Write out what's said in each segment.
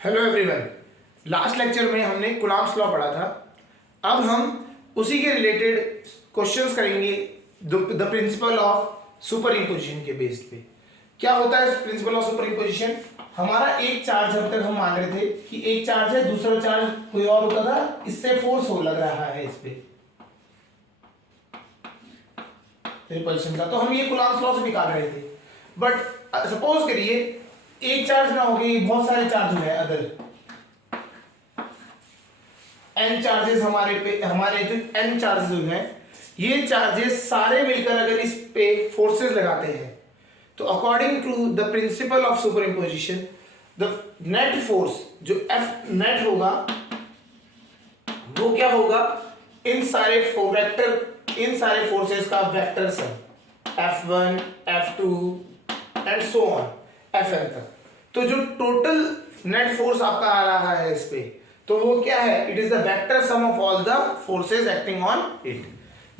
Hello everyone. Last lecture में हमने Coulomb's law पढ़ा था। अब हम उसी के रिलेटेड क्वेश्चंस करेंगे the principle of super imposition के बेस्ड पे। क्या होता है प्रिंसिपल ऑफ सुपर इम्पोजिशन? हमारा एक चार्ज अब तक हम मान रहे थे कि एक चार्ज है, दूसरा चार्ज कोई और होता था, इससे फोर्स हो लग रहा है इस पे रिपल्शन का, तो हम ये कूलॉम्स लॉ से निकाल रहे थे। बट सपोज करिए एक चार्ज ना हो गई, बहुत सारे चार्ज हो गए, अदर n चार्जेस हमारे जो n चार्जेस हो गए, ये चार्जेस सारे मिलकर अगर इस पे फोर्सेस लगाते हैं तो according to the principle of superimposition the net force जो F नेट होगा वो क्या होगा, इन सारे फोर्सेस का vector sum F1 F2 and so on Fn तक। तो जो टोटल नेट फोर्स आपका आ रहा है इस पे, तो वो क्या है? It is the vector sum of all the forces acting on it.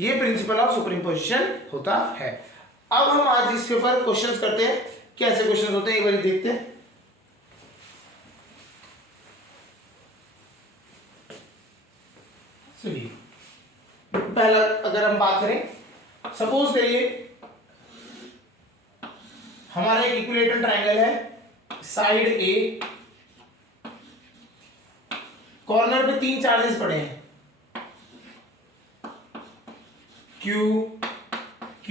ये प्रिंसिपल ऑफ सुपर इम्पोजिशन होता है। अब हम आज इसके ऊपर क्वेश्चंस करते हैं। कैसे क्वेश्चंस होते हैं एक बार देखते हैं। सुनिए, पहला अगर हम बात करें, सपोज करिए हमारा एक इक्विलेटरल ट्रायंगल है, साइड ए, कॉर्नर पे तीन चार्जेस पड़े हैं, Q Q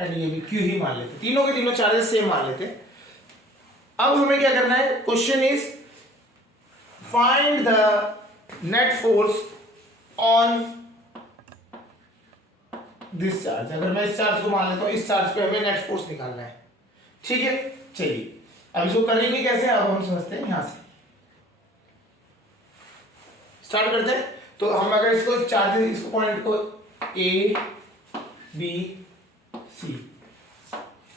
एंड ये भी Q ही मान लेते, तीनों के तीनों चार्जेस सेम मान लेते। अब हमें क्या करना है? Question is find the net force on this charge. अगर मैं इस चार्ज को मान लेता हूं, इस चार्ज पे हमें नेट फोर्स निकालना है। ठीक है, चलिए अब इसको करेंगे कैसे, अब हम समझते हैं। यहां से स्टार्ट करते हैं। तो हम अगर इसको चार्जेस, इसको पॉइंट को A B C,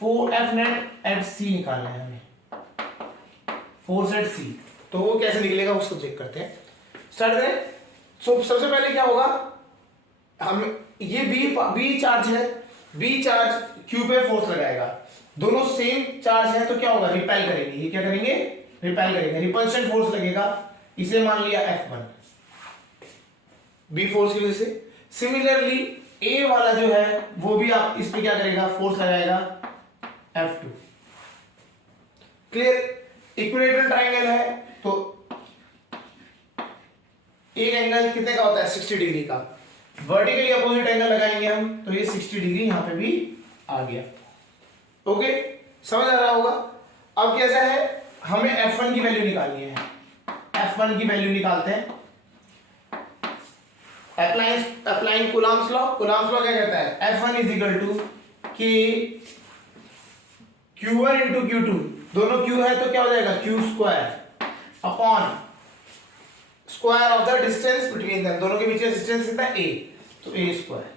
for F net at C निकालना है हमें, फोर्स एट सी। तो वो कैसे निकलेगा उसको चेक करते हैं। स्टार्ट करें। सो सबसे पहले क्या होगा, हम ये बी चार्ज है, बी चार्ज क्यू पे फोर्स लगाएगा, दोनों सेम चार्ज है तो क्या होगा? रिपेल करेंगे। ये क्या करेंगे? रिपेल करेंगे, रिपल्शन फोर्स लगेगा। इसे मान लिया F1 बी फोर्स की वजह से। सिमिलरली ए वाला जो है वो भी आप इस पे क्या करेगा? फोर्स लगाएगा F2। क्लियर? इक्विलेटरल ट्रायंगल है तो एक एंगल कितने का होता है? 60 डिग्री का। वर्टिकली अपोजिट एंगल लगाएंगे हम, तो ये 60 डिग्री यहां पे भी आ गया। ओके, समझ आ रहा होगा। अब कैसा है, हमें F1 की वैल्यू निकालनी है। F1 की वैल्यू निकालते हैं applying Coulomb's law. Coulomb's law क्या कहता है? F1 is equal to K Q1 into Q2, दोनों Q है तो क्या हो जाएगा? Q square upon square of the distance between them, दोनों के बीच का डिस्टेंस कितना है? A, तो A स्क्वायर।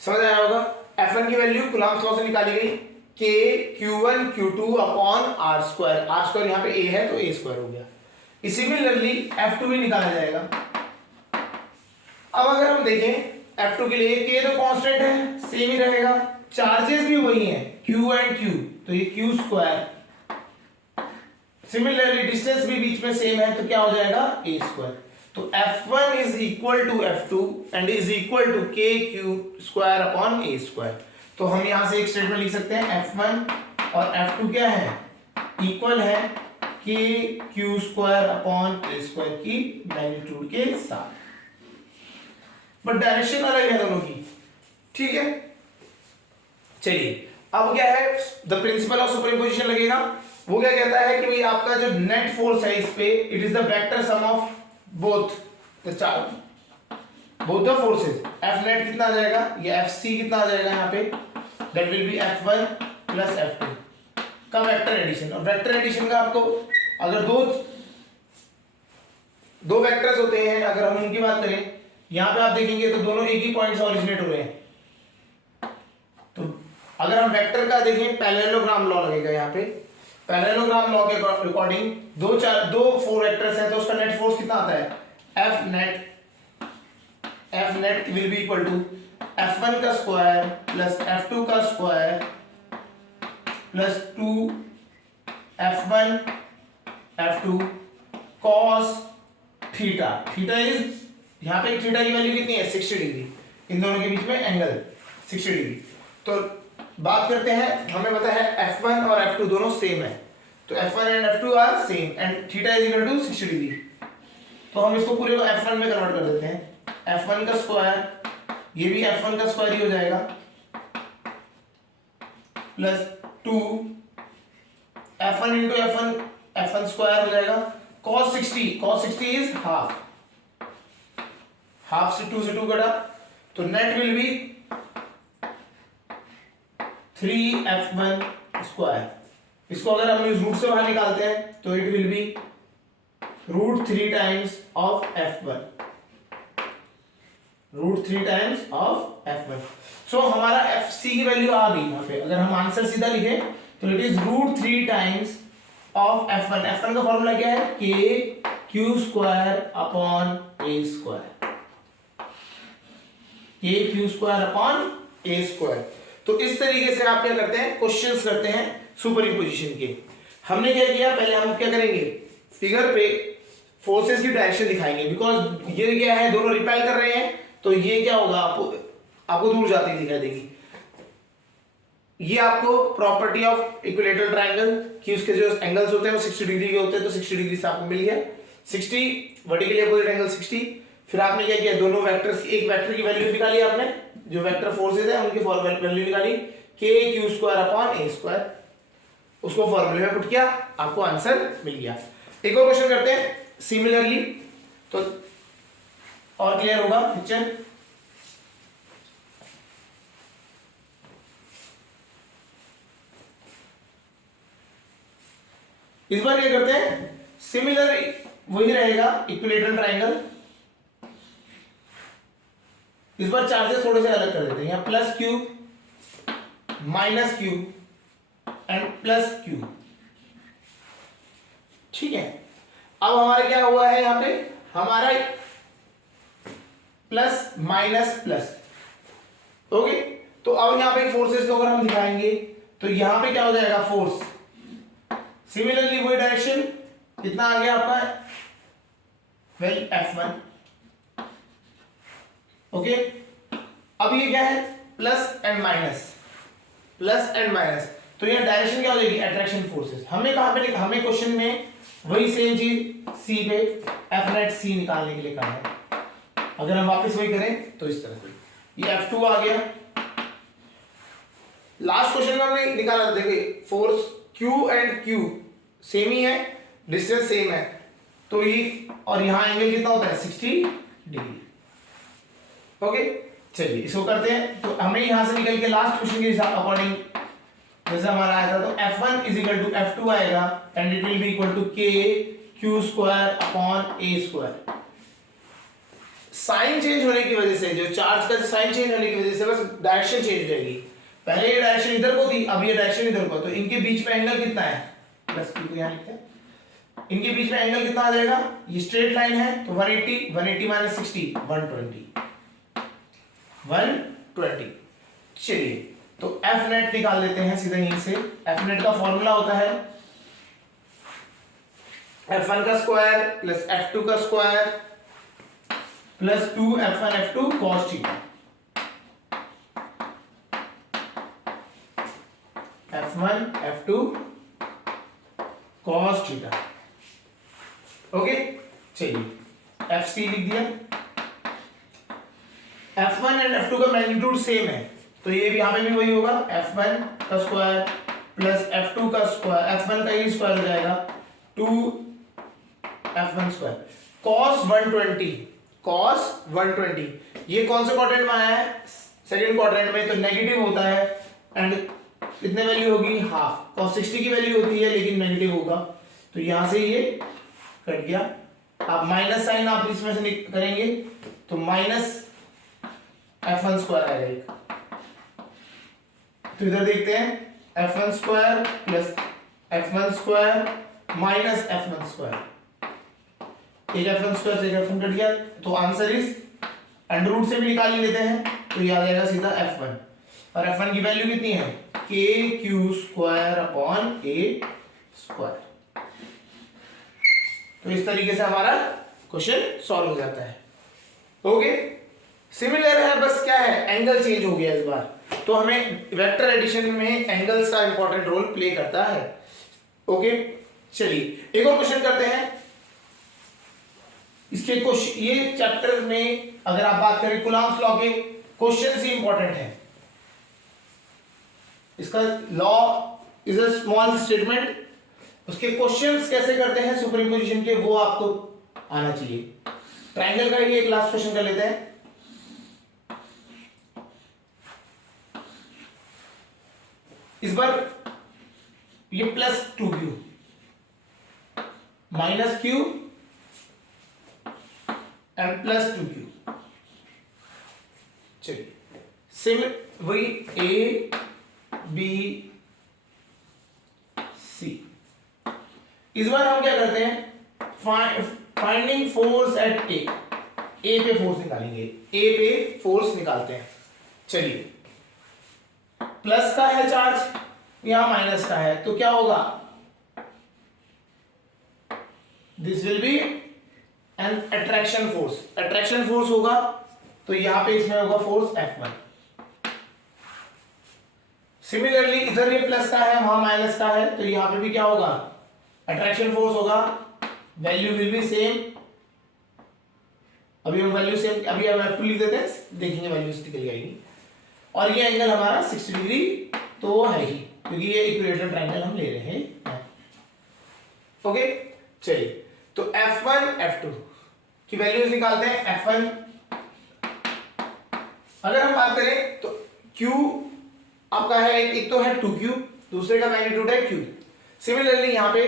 समझ आया होगा। F1 की वैल्यू कूलॉम्स लॉ से निकाली गई, K Q1 Q2 upon R square. R square यहाँ पे A है तो A स्क्वायर हो गया। सिमिलरली F2 भी निकाला जाएगा। अब अगर हम देखें F2 के लिए, K तो कांस्टेंट है, सेम ही रहेगा, चार्जेस भी वही हैं Q एंड Q, तो ये Q स्क्वायर। सिमिलरली डिस्टेंस भी बीच में सेम है तो क्या हो जाएगा? A square. तो F1 is equal to F2 and is equal to K Q square upon A square. तो हम यहां से एक स्टेटमेंट लिख सकते हैं, F1 और F2 क्या है? इक्वल है K Q square upon A square की मैग्नीट्यूड के साथ, बट डायरेक्शन अलग है दोनों की। ठीक है, चलिए अब क्या है, the principle of super imposition लगेगा। वो क्या कहता है कि भाई आपका जो नेट फोर्स है इस पे, it is the vector sum of both the forces. F net कितना आ जाएगा? ये FC कितना आ जाएगा यहाँ पे? That will be F1 plus F2 का वेक्टर एडिशन। और वेक्टर एडिशन का आपको अगर दो वेक्टर्स होते हैं, अगर हम उनकी बात करें, यहां पे आप देखेंगे तो दोनों एक ही पॉइंट से ओरिजिनेट हो रहे हैं। तो अगर हम वेक्टर का देखें, पैरेललोग्राम लॉ लगेगा यहाँ पे। पैरेललोग्राम लॉ के अकॉर्डिंग दो फोर वेक्टर्स हैं तो उसका नेट फोर्स कितना आता है? F net will be equal to F1 का स्क्वायर प्लस F2 का square plus 2f1 f2 cos theta. Theta is, यहाँ पे थीटा की वैल्यू कितनी है 60 डिग्री, इन दोनों के बीच में एंगल 60 डिग्री। तो बात करते हैं, हमें पता है f1 और f2 दोनों सेम है, तो f1 and f2 are same and theta is equal to 60 degree. तो हम इसको पूरे को f1 में कन्वर्ट कर देते हैं। f1 का स्क्वायर, ये भी f1 का स्क्वायर ही हो जाएगा, plus 2 f1 into f1 square हो जाएगा, cos 60 इज हाफ, हाफ से 2 कटा, तो net will B 3f1 square. इसको अगर हम इस रूट से बाहर निकालते हैं तो it will B √3 times of f1, √3 times of f1। सो हमारा fc की वैल्यू आ गई यहाँ पे। अगर हम आंसर सीधा लिखें तो it is √3 times of f1। f1 का फॉर्मूला क्या है, k q square upon a square, k q square upon a square. तो इस तरीके से आप क्या करते हैं, क्वेश्चंस करते हैं सुपर इंपोजिशन के। हमने क्या किया, पहले हम क्या करेंगे, फिगर पे फोर्सेस की डायरेक्शन दिखाएंगे, बिकॉज ये क्या है, दोनों रिपेल कर रहे हैं, तो ये क्या होगा, आपको दूर जाती दिखाई देगी। ये आपको प्रॉपर्टी ऑफ इक्विलेटरल ट्रायंगल कि उसके जो एंगल्स होते हैं वो 60 डिग्री के होते हैं, तो 60 डिग्री से आपको मिल गया 60 वर्टिकली अपोजिट एंगल 60। फिर आपने क्या किया, दोनों वेक्टर्स, एक वेक्टर की वैल्यू निकाली आपने, जो वेक्टर फोर्सेस है उनकी वैल्यू निकाली, k q square upon a square, उसको फॉर्मूले में पुट किया, आपको आंसर मिल गया। एक और क्वेश्चन करते हैं सिमिलरली, तो और क्लियर होगा पिक्चर। इस बार क्या करते हैं, सिमिलर वही रहेगा, इक्विलेटरल ट्रायंगल। इस बार चार्जेस थोड़े से अलग कर देते हैं, यहां plus Q, minus Q and plus Q, ठीक है। अब हमारा क्या हुआ है, यहां पे हमारा प्लस माइनस प्लस, ओके। तो अब यहां पे फोर्सेस को अगर हम दिखाएंगे तो यहां पे क्या हो जाएगा, फोर्स, सिमिलरली वही डायरेक्शन, कितना आ गया आपका, वेल f1, ओके। अब ये क्या है, plus and minus, plus and minus, तो ये डायरेक्शन क्या हो जाएगी, अट्रैक्शन फोर्सेस। हमें कहां पे, हमें क्वेश्चन में वही सेम चीज सी पे एफ नेट सी निकालने के लिए कहा है। अगर हम वापस वही करें तो इस तरह से ये f2 आ गया। लास्ट क्वेश्चन में हमने निकाला, देखिए force q and q same ही है, डिस्टेंस सेम है, तो ये और यहां एंगल कितना होता है, 60 डिग्री, ओके। चलिए इसको करते हैं। तो हमें यहां से निकल के लास्ट क्वेश्चन के हिसाब अकॉर्डिंग जैसे हमारा आया था, तो f1 is equal to f2 आएगा and it will be equal to k q square upon a square. Sign change होने की वजह से, जो चार्ज का साइन चेंज होने की वजह से बस डायरेक्शन चेंज हो जाएगी। पहले ये डायरेक्शन इधर को थी, अब ये डायरेक्शन इधर को, तो इनके बीच में एंगल कितना है, प्लस q को यहां लिखते हैं, इनके बीच में एंगल कितना आ जाएगा, ये स्ट्रेट लाइन है तो 180 माइनस 60 120। चलिए तो एफ नेट निकाल लेते हैं सीधा यहीं से। एफ नेट का फॉर्मूला होता है f1 का स्क्वायर प्लस f2 का square plus 2f1 f2 cos theta, f1 f2 cos theta, okay. चलिए fc लिख दिया। f1 एंड f2 का मैग्नीट्यूड सेम है, तो ये भी यहां पे भी वही होगा, f1 का स्क्वायर प्लस f2 का स्क्वायर, f1 का ही स्क्वायर हो जाएगा 2f1 स्क्वायर cos 120। ये कौन से क्वाड्रेंट में आया है, सेकंड क्वाड्रेंट में, तो नेगेटिव होता है एंड कितने वैल्यू होगी, हाफ। cos 60 की वैल्यू होती है लेकिन नेगेटिव होगा, तो यहां से ये कट गया। अब माइनस साइन आप इसमें से करेंगे तो माइनस f1 स्क्वायर आएगा एक, तो इधर देखते हैं f1 square plus f1 square minus f1 square, एक f1 स्क्वायर से एक f1 कट गया, तो आंसर इज अंडर रूट से भी निकाल लेते हैं, तो ये आ जाएगा सीधा f1, और f1 की वैल्यू कितनी है के Q square upon A square. तो इस तरीके से हमारा क्वेश्चन सॉल्व हो जाता है। ओके, सिमिलर है, बस क्या है, एंगल चेंज हो गया इस बार। तो हमें वेक्टर एडिशन में एंगल्स का इंपॉर्टेंट रोल प्ले करता है। ओके, चलिए एक और क्वेश्चन करते हैं। इसके क्वेश्चन, ये चैप्टर में अगर आप बात करें कुलाम्स लॉ के क्वेश्चन ही इंपॉर्टेंट है। इसका law is a small statement, उसके क्वेश्चंस कैसे करते हैं सुपरइम्पोजिशन के, वो आपको आना चाहिए। ट्रायंगल का ही एक लास्ट क्वेश्चन कर लेते हैं। इस बार ये plus 2q minus q and plus 2q। चलिए सिम वही ए बी सी। इस बार हम क्या करते हैं, फाइंडिंग फोर्स एट ए पे फोर्स निकालेंगे, ए पे फोर्स निकालते हैं। चलिए प्लस का है चार्ज, यहां माइनस का है, तो क्या होगा, this will be N attraction force. Attraction force होगा तो यहां पे इसमें होगा फोर्स F1। सिमिलरली इधर ये प्लस का है, वहां माइनस का है, तो यहां पे भी क्या होगा, अट्रैक्शन फोर्स होगा, वैल्यू विल बी सेम। अभी हम वैल्यू सेम, अभी हम F2 लिख देते हैं, देखेंगे वैल्यूज निकल जाएगी। और ये एंगल हमारा 60 डिग्री तो है ही, क्योंकि ये इक्विलेटरल ट्रायंगल हम ले रहे हैं। ओके, चलिए तो F1 F2 की वैल्यूज निकालते हैं। F1 अगर हम बात करें तो Q आपका है, एक तो है 2Q, दूसरे का मैग्नीट्यूड है Q। सिमिलरली यहाँ पे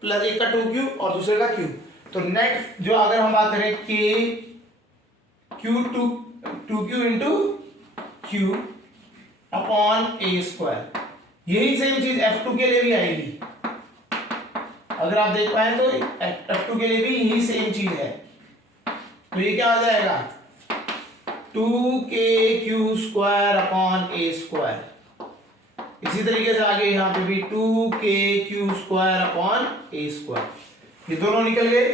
प्लस एक का 2Q और दूसरे का Q, तो नेट जो अगर हम बात करें K Q 2Q into Q upon A square, यही सेम चीज F2 के लिए भी आएगी। अगर आप देख पाए तो F2 के लिए भी यही सेम चीज है, तो ये क्या आ जाएगा, 2kq square upon A square. इसी तरीके से आगे यहाँ पे भी 2kq square upon A square, ये दोनों निकल गए।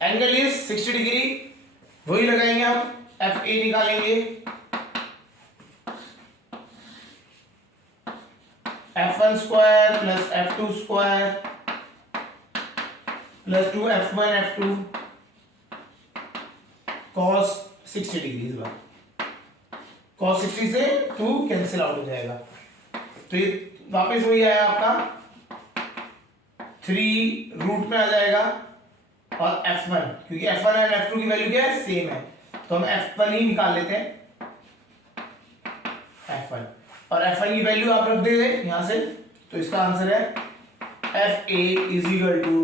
एंगल इज 60 डिग्री, वही लगाएंगे हम, FA निकालेंगे, F1 square plus F2 square plus 2F1 F2 cos 60 degree. इस बार cos 60 से 2 कैंसिल आउट हो जाएगा, तो ये वापस वही आया आपका 3 रूट में आ जाएगा। और F1, क्योंकि F1 और F2 की वैल्यू क्या है, सेम है, तो हम F1 ही निकाल लेते हैं, F1। और F1 की वैल्यू आप रख दे यहां से, तो इसका आंसर है FA is equal to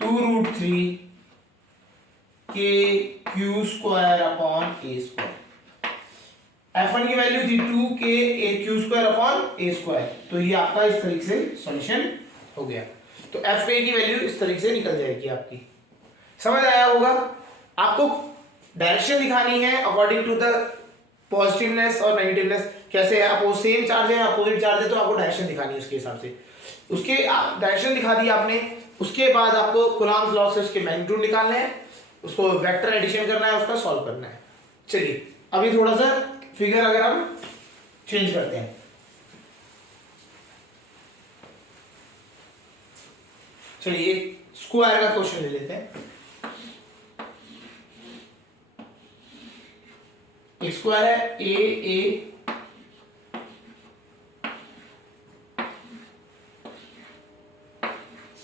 2√3 kq square upon A square. F1 की वैल्यू थी 2kq square upon A square, तो ये आपका इस तरीके से सॉल्यूशन हो गया। तो FA की वैल्यू इस तरीके से निकल जाएगी आपकी। समझ आया होगा? आपको डायरेक्शन दिखानी है अकॉर्डिंग टू द पॉजिटिवनेस और नेगेटिवनेस, कैसे है, आपको सेम चार्ज है अपोजिट चार्ज है, तो आपको डायरेक्शन दिखानी है उसके हिसाब से। उसके डायरेक्शन दिखा दी आपने, उसके बाद आपको कुलाम्स लॉ से उसके मैग्नीट्यूड निकालने हैं, उसको वेक्टर एडिशन करना है, उसका सॉल्व करना है। चलिए अभी थोड़ा सा फिगर अगर हम चेंज करते हैं, चलिए एक स्क्वायर का क्वेश्चन ले लेते हैं। एक स्क्वायर है ए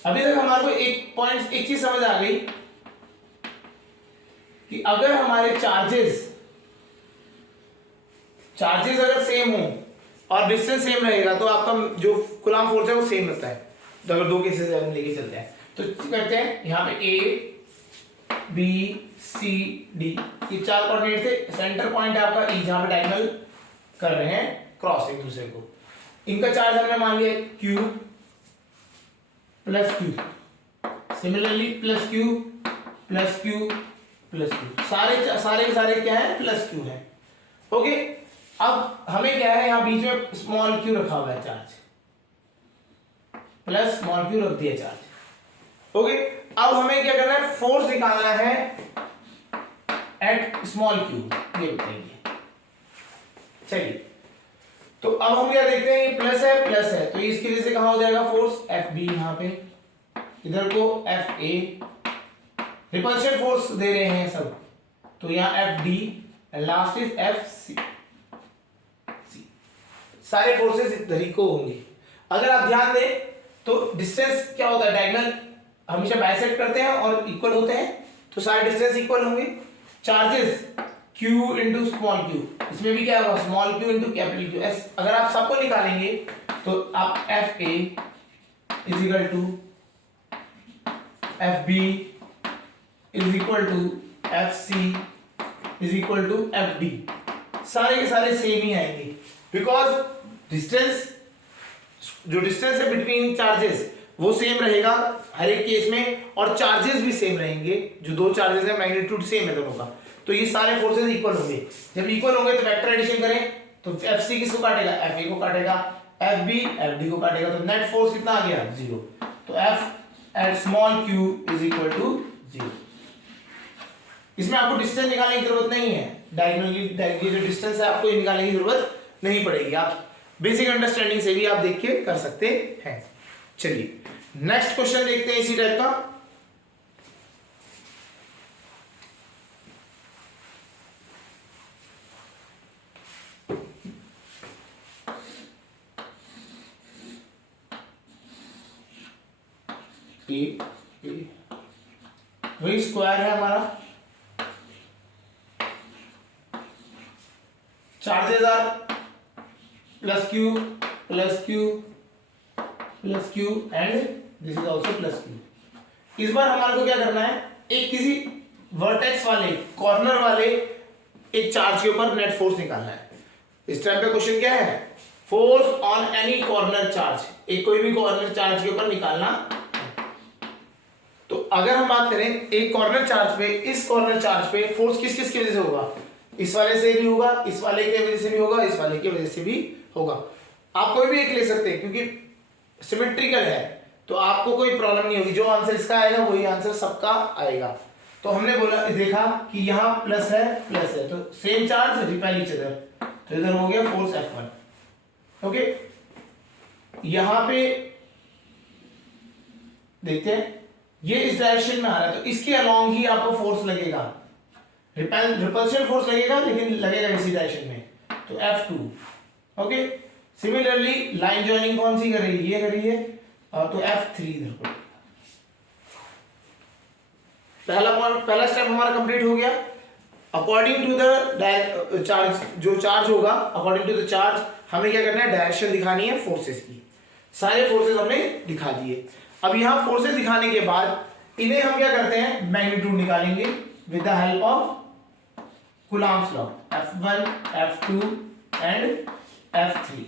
अभी तक हमारे को एक चीज समझ आ गई कि अगर हमारे चार्जेस अगर सेम हो और डिस्टेंस सेम रहेगा तो आपका जो कूलम्ब फोर्स है वो सेम रहता है। तो अगर दो केसेस हम लेके चलते हैं तो करते हैं, यहाँ पे ए बी सी डी ये 4 कोऑर्डिनेट थे, सेंटर पॉइंट है आपका ई, जहां पे डायगोनल कर रहे हैं क्रॉस एक दूसरे को। इनका चार्ज हमने मान लिया Q plus Q, similarly plus Q plus Q plus Q, सारे के सारे क्या है, प्लस क्यू है। ओके, अब हमें क्या है, यहाँ बीच में स्मॉल क्यू रखा हुआ है चार्ज, प्लस स्मॉल क्यू रख दिया चार्ज। ओके, अब हमें क्या करना है, फोर्स निकालना है एट स्मॉल क्यू, ये बताएंगे। चलिए, तो अब हम क्या देखते हैं, ये प्लस है तो इसकी वजह से कहां हो जाएगा फोर्स, एफ बी, यहाँ पे इधर को एफ ए, रिपल्शन फोर्स दे रहे हैं सब, तो यहाँ F D, last is F C. सारे फोर्सेस इधर ही को होंगे। अगर आप ध्यान दें तो डिस्टेंस क्या होता है, डायगोनल हमेशा बाइसेक्ट करते हैं और इक्वल होते हैं, तो सारे डिस्टेंस इक्वल होंगे। Charges Q into small Q, इसमें भी क्या होगा, small Q into capital Q S. अगर आप सबको निकालेंगे तो आप F A is equal to F B is equal to F C is equal to F D, सारे के सारे सेम ही आएंगे, बिकॉज डिस्टेंस, जो डिस्टेंस है बिटवीन चार्जेस वो सेम रहेगा हर एक केस में, और चार्जेस भी सेम रहेंगे। जो दो चार्जेस है मैग्नीट्यूड सेम है दोनों का, तो ये सारे फोर्सेस इक्वल होंगे। जब इक्वल होंगे तो वेक्टर एडिशन करें तो एफ सी किसको काटेगा, एफ ए को काटेगा, एफ बी एफ डी को काटेगा, तो नेट फोर्स कितना आ गया, 0। तो F at small Q is equal to 0। इसमें आपको डिस्टेंस निकालने की जरूरत नहीं है, डायगोनली जो डिस्टेंस है आपको निकालने की जरूरत नहीं पड़ेगी, आप बेसिक अंडरस्टैंडिंग से भी आप देख के कर सकते हैं। चलिए नेक्स्ट क्वेश्चन देखते हैं इसी टाइप का। वही स्क्वायर है हमारा, charges are plus Q plus Q plus Q and this is also plus Q. इस बार हमारे को क्या करना है, एक किसी वर्टेक्स वाले, कॉर्नर वाले एक चार्ज के ऊपर नेट फोर्स निकालना है। इस टाइप का क्वेश्चन क्या है, force on any corner charge, एक कोई भी कॉर्नर चार्ज के ऊपर निकालना। तो अगर हम बात करें एक कॉर्नर चार्ज पे, इस कॉर्नर चार्ज पे फोर्स किस किस की वजह से होगा, इस वाले से भी होगा, इस वाले की वजह से भी होगा, इस वाले की वजह से भी होगा। आप कोई भी एक ले सकते हैं क्योंकि सिमेट्रिकल है, तो आपको कोई प्रॉब्लम नहीं होगी, जो आंसर इसका आएगा वही आंसर सबका आएगा। तो हमने बोला, देखा कि यहाँ प्लस है तो same charge repel each other, तो इधर हो गया फोर्स F1। ओके, यहां पे देखते हैं ये इस डायरेक्शन में आ रहा है, तो इसके अलोंग ही आपको फोर्स लगेगा, रिपल्शन फोर्स लगेगा, लेकिन लगेगा इसी डायरेक्शन में, तो F2। Okay, similarly line joining कौन सी कर रही है, ये कर रही है, तो F3 इधर को। पहला स्टेप हमारा कंप्लीट हो गया। अकॉर्डिंग टू द चार्ज, जो चार्ज होगा अकॉर्डिंग टू द चार्ज हमें क्या करना है, डायरेक्शन दिखानी है फोर्सेस की। सारे फोर्सेस हमने दिखा दिए। अब यहां फोर्सेस दिखाने के बाद इन्हें हम क्या करते हैं, मैग्नीट्यूड निकालेंगे with the help of Coulomb's law, F1 F2 and F3।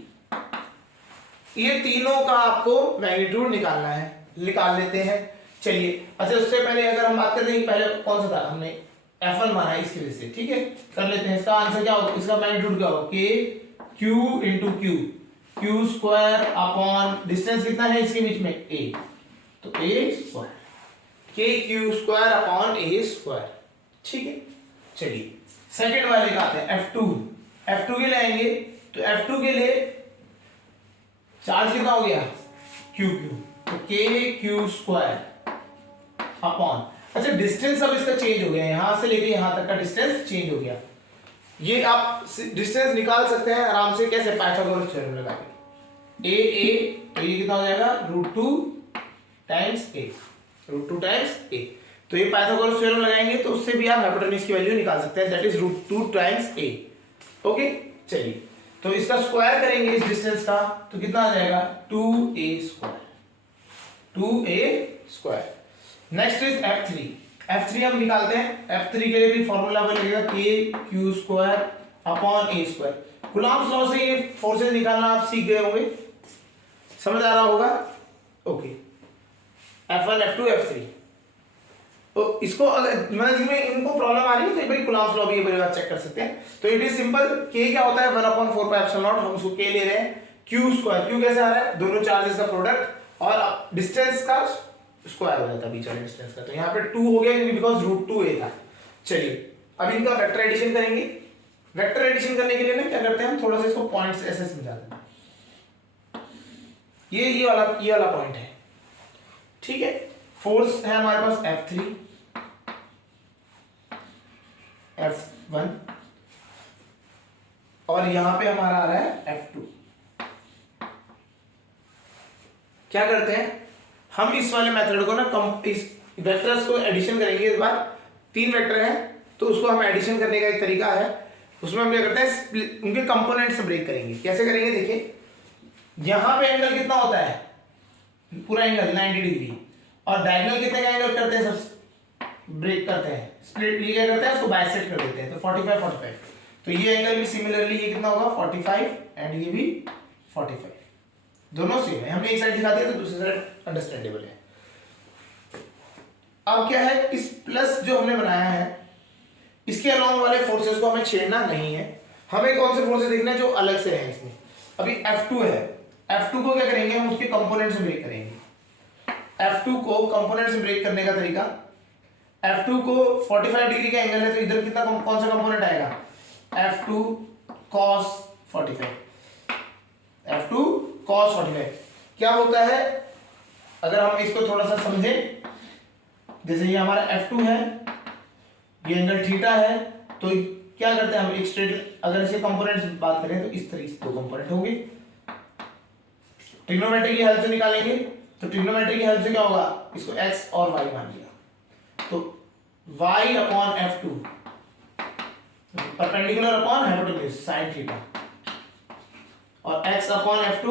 ये तीनों का आपको मैग्नीट्यूड निकालना है, निकाल लेते हैं। चलिए, अच्छा उससे पहले अगर हम बात करते हैं पहले कौन सा था, हमने F1 माना है इसकी वजह से, ठीक है, कर लेते हैं। इसका आंसर क्या होगा, इसका मैग्नीट्यूड क्या होगा, K Q into Q square upon distance कितना है इसके बीच में, A, तो A square, K Q square upon A square. ठीक है, चलिए सेकंड वाले का आते हैं F2 के लिए आएंगे, तो F2 के लिए चार्ज कितना हो गया, Q, तो K Q स्क्वायर अपॉन, अच्छा डिस्टेंस अब इसका चेंज हो गया, यहां से लेके यहां तक का डिस्टेंस चेंज हो गया। ये आप डिस्टेंस निकाल सकते हैं आराम से, कैसे, पाइथागोरस थ्योरम लगा के। तो ये कितना हो जाएगा, √2 टाइम्स A, √2 टाइम्स A। तो ये पाइथागोरस थ्योरम लगाएंगे तो उससे भी आप हाइपोटेन्यूज की वैल्यू निकाल सकते हैं, that is √2 times A। Okay, चलिए तो इसका स्क्वायर करेंगे इस डिस्टेंस का, तो कितना आ जाएगा, 2A square. Next is F3 हम निकालते हैं। F3 के लिए भी फॉर्मूला में लगेगा K Q square upon A square. Coulomb's law से ये फोर्सेस निकालना आप सीख गए होंगे, समझ आ रहा होगा। Okay, F1 F2 F3। तो इसको अगर मतलब जिसमें इनको प्रॉब्लम आ रही है तो भाई कुलाम्स लॉ भी एक बार चेक कर सकते हैं। तो इट इज सिंपल, के क्या होता है 1/4 पाई एप्सिलॉन नॉट, हम उसको के ले रहे हैं, क्यू स्क्वायर, क्यू कैसे आ रहा है दोनों चार्जेस का प्रोडक्ट और डिस्टेंस का स्क्वायर हो जाता है बीच वाले डिस्टेंस का, तो यहाँ पे 2 हो गया क्योंकि बिकॉज √2a था। चलिए अब इनका वेक्टर एडिशन करेंगे। वेक्टर एडिशन करने के लिए ना क्या करते हैं हम थोड़ा सा इसको पॉइंट्स ऐसे समझाते हैं। ये वाला पॉइंट है, ठीक है। फोर्स है हमारे पास F3 F1 और यहां पे हमारा आ रहा है F2। क्या करते हैं हम इस वाले मेथड को ना इस वेक्टर्स को एडिशन करेंगे। इस बार 3 वेक्टर हैं तो उसको हम एडिशन करने का एक तरीका है, उसमें हम क्या करते हैं उनके कंपोनेंट्स ब्रेक करेंगे। कैसे करेंगे देखिए, यहां पे एंगल कितना होता है पूरा एंगल 90 डिग्री और डायगोनल कितने का एंगल करते हैं सब ब्रेक करते हैं, स्प्लिट ये क्या करते हैं उसको बाइसेक्ट कर देते हैं, तो 45 45। तो ये एंगल भी सिमिलरली ये कितना होगा 45 एंड ये भी 45, दोनों सेम है। हमने एक साइड दिखा दिया तो दूसरी साइड अंडरस्टैंडेबल है। अब क्या है इस प्लस जो हमने बनाया है इसके अलावा वाले फोर्सेस को हमें छेड़ना नहीं है, हमें कौन से फोर्सेस देखना है जो अलग से है इसमें। अभी F2 है, F2 को क्या करेंगे हम उसके कंपोनेंट्स में ब्रेक करेंगे। F2 को कंपोनेंट्स में ब्रेक करने का तरीका, F2 को 45 डिग्री का एंगल है तो इधर कितना कौन सा कंपोनेंट आएगा F2 cos 45, F2 cos 45। क्या होता है अगर हम इसको थोड़ा सा समझें, जैसे ये हमारा F2 है, ये एंगल थीटा है, तो क्या करते हैं हम एक स्ट्रेट अगर इसके कंपोनेंट्स बात करें तो इस तरीके से 2 कंपोनेंट होंगे। ट्रिग्नोमेट्री की हेल्प से निकालेंगे तो ट्रिग्नोमेट्री की हेल्प से क्या होगा इसको x और y मान लिया तो y upon F2 perpendicular upon hypotenuse sine theta और x upon F2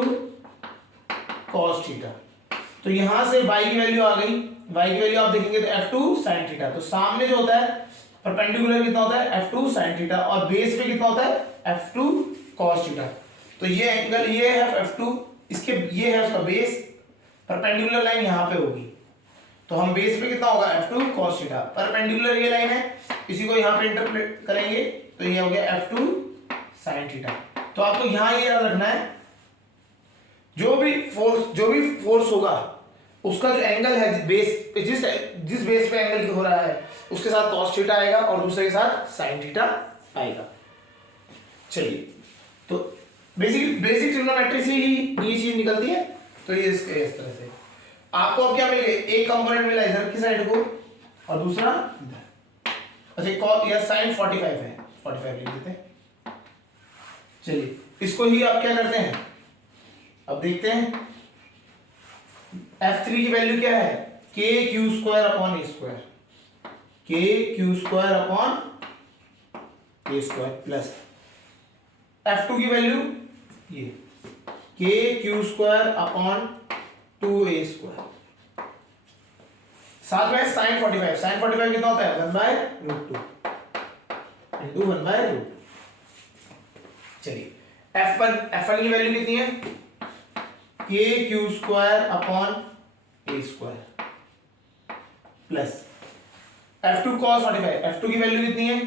cos theta. तो यहां से y की वैल्यू आ गई, y की वैल्यू आप देखेंगे तो F2 sin थीटा, तो सामने जो होता है परपेंडिकुलर कितना होता है F2 sin थीटा और बेस पे कितना होता है F2 cos थीटा। तो ये एंगल ये है F2, इसके ये है उसका बेस, परपेंडिकुलर लाइन यहां पे होगी तो हम बेस पे कितना होगा F2 cos थीटा, परपेंडिकुलर ये लाइन है इसी को यहां पे इंटरप्रेट करेंगे तो ये हो गया F2 sin थीटा। तो आपको यहां ये याद रखना है जो भी फोर्स होगा उसका जो एंगल है बेस जिस बेस पे एंगल हो रहा है उसके साथ cos थीटा आएगा और दूसरे के साथ sin थीटा आएगा। चलिए तो बेसिक ट्रिग्नोमेट्री से ही ये चीज निकलती है। तो ये इस तरह से आपको अब क्या मिल गया, एक कंपोनेंट मिला इधर की साइड को और दूसरा इधर। अच्छा cos या sin 45 है, 45 लिख देते हैं। चलिए इसको ही आप क्या करते हैं अब देखते हैं F3 की वैल्यू क्या है k q square upon a square, k q square upon a square plus F2 की वैल्यू ये k q square upon 2a square, साथ में sin 45 कितना होता है 1/√2 इंटू 1/√2। चलिए F1 की वैल्यू कितनी है k q square upon a square plus F2 cos 45, F2 की वैल्यू कितनी है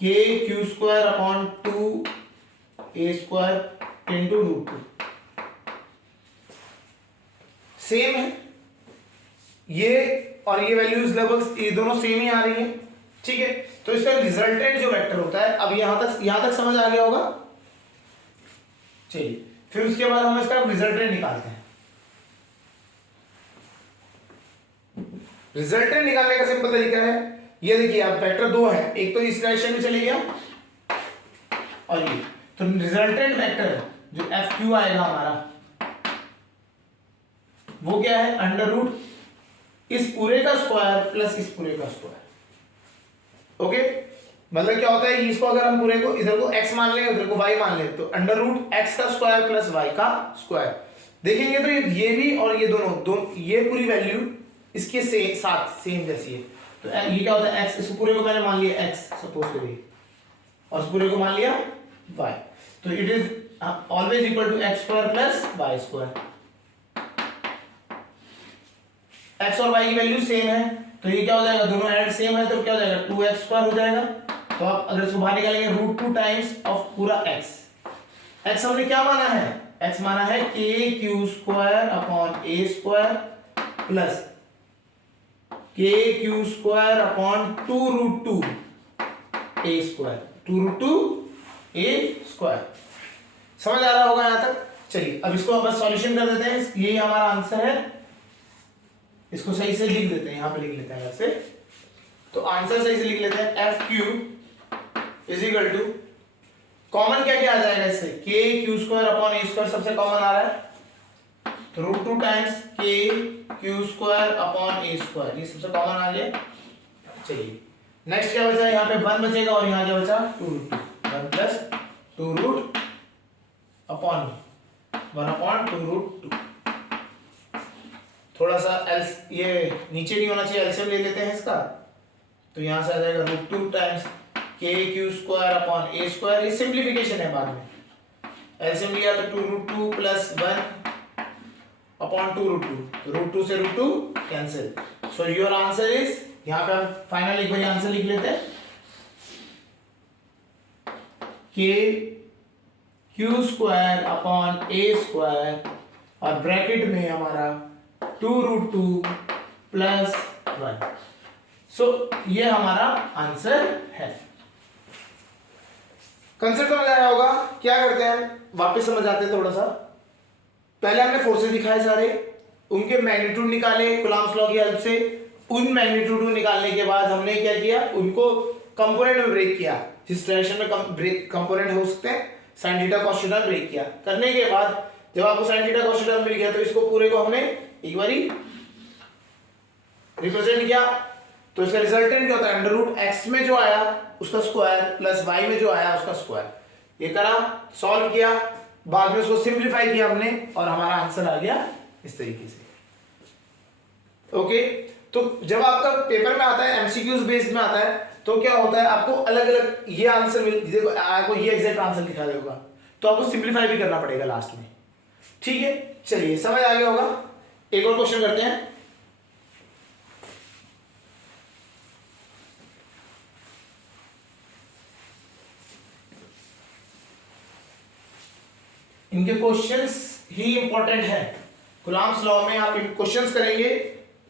k q square upon 2a square into √2। Same है ये और ये वैल्यूज लगभग ये दोनों सेम ही आ रही है, ठीक है। तो इसका रिजल्टेंट जो वेक्टर होता है अब यहां तक समझ आ गया होगा। चलिए फिर उसके बाद हम इसका रिजल्टेंट निकालते हैं। रिजल्टेंट निकालने का सिंपल तरीका है ये देखिए, आप वेक्टर 2 है, एक तो इस डायरेक्शन में चले गया और ये, तो रिजल्टेंट वेक्टर जो FQ आएगा हमारा वो क्या है अंडर रूट इस पूरे का स्क्वायर प्लस इस पूरे का स्क्वायर। ओके मतलब क्या होता है इसको अगर हम पूरे को इधर को x मान लें उधर को y मान लें तो अंडर रूट x का स्क्वायर प्लस y का स्क्वायर। देखेंगे तो ये भी और ये दोनों ये पूरी वैल्यू इसके साथ सेम जैसी है। तो ये क्या होता है x, इस पूरे को मैंने मान लिया x सपोज करिए और इस पूरे को मान लिया y, तो it is always equal to x square plus y square. x और y की वैल्यू सेम है तो ये क्या हो जाएगा, दोनों एंड सेम है तो क्या हो जाएगा 2x² हो जाएगा। तो आप अगर इसको बाहर निकालेंगे √2 टाइम्स ऑफ पूरा x। x हमने क्या माना है, x माना है kq² प्लस kq² 2√2 a²। समझ आ रहा होगा यहां तक। चलिए अब इसको बस सॉल्यूशन कर देते हैं, यही हमारा आंसर है। इसको सही से लिख देते हैं, यहां पे लिख लेते हैं वैसे तो आंसर सही से लिख लेते हैं। FQ is equal to, common क्या क्या आ जाएगा इससे, kq² सबसे कॉमन आ रहा है तो √2 टाइम्स kq² ये सबसे कॉमन आ गया। चलिए नेक्स्ट क्या बचा, यहाँ पे 1 बचेगा और यहाँ क्या बचा 2√2, 1 प्लस 1/2√2। थोड़ा सा ये नीचे नहीं होना चाहिए, एलसीएम ले लेते हैं इसका। तो यहां से आ जाएगा √2 टाइम्स kq² ये सिंप्लीफिकेशन है, बाद में एलसीएम लिया तो 2√2 प्लस 1/2√2, तो √2 से √2 cancel. So your answer is, यहां पे हम फाइनल एक बार आंसर लिख लेते हैं, kq² और ब्रैकेट में हमारा 2√2 प्लस 1। सो ये हमारा आंसर है। कंसेप्ट समझ आया होगा। क्या करते हैं, वापस समझ आते हैं थोड़ा सा। पहले हमने फोर्सेस दिखाए सारे, उनके मैग्नीट्यूड निकाले कूलम्ब्स लॉ की हेल्प से। उन मैग्नीट्यूड को निकालने के बाद हमने क्या किया, उनको कंपोनेंट में ब्रेक किया, जिस डायरेक्शन में कंपोनेंट हो सकते हैं, sin theta cos theta break किया। करने के बाद जब आपको sin थीटा cos थीटा मिल गया तो इसको पूरे को हमने एक बारी रिप्रेजेंट किया। तो इसका रिजल्टेंट क्या होता है, √x में जो आया उसका स्क्वायर प्लस y में जो आया उसका स्क्वायर। ये करा, सॉल्व किया, बाद में उसको सिंप्लीफाई किया हमने और हमारा आंसर आ गया इस तरीके से। ओके, तो जब आपका पेपर में आता है, एमसीक्यूज बेस्ड में आता है, तो क्या होता है, आपको अलग अलग ये आंसर देखो, आपको ये एग्जैक्ट आंसर दिखा देगा, तो आपको सिंप्लीफाई भी करना पड़ेगा लास्ट में। ठीक है, चलिए समझ आ गया होगा। एक और क्वेश्चन करते हैं। इनके क्वेश्चंस ही इंपॉर्टेंट है। कूलम्ब्स लॉ में आप इन क्वेश्चंस करेंगे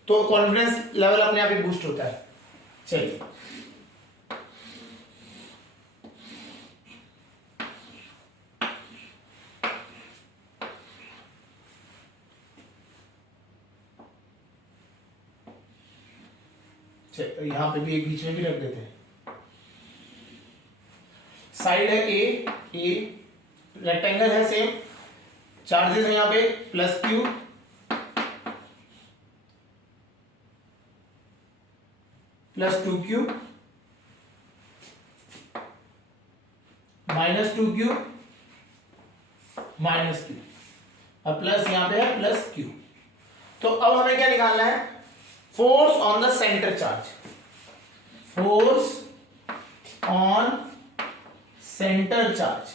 तो कॉन्फिडेंस लेवल अपने आप ही बूस्ट होता है। चलिए यहां पे भी एक बीच में भी रख देते हैं। साइड है ए रेक्टेंगल है सेम, चार्जेस है यहां पे +q +2q -2q -q और प्लस यहां पे है +q। तो अब हमें क्या निकालना है, force on the centre charge. Force on centre charge,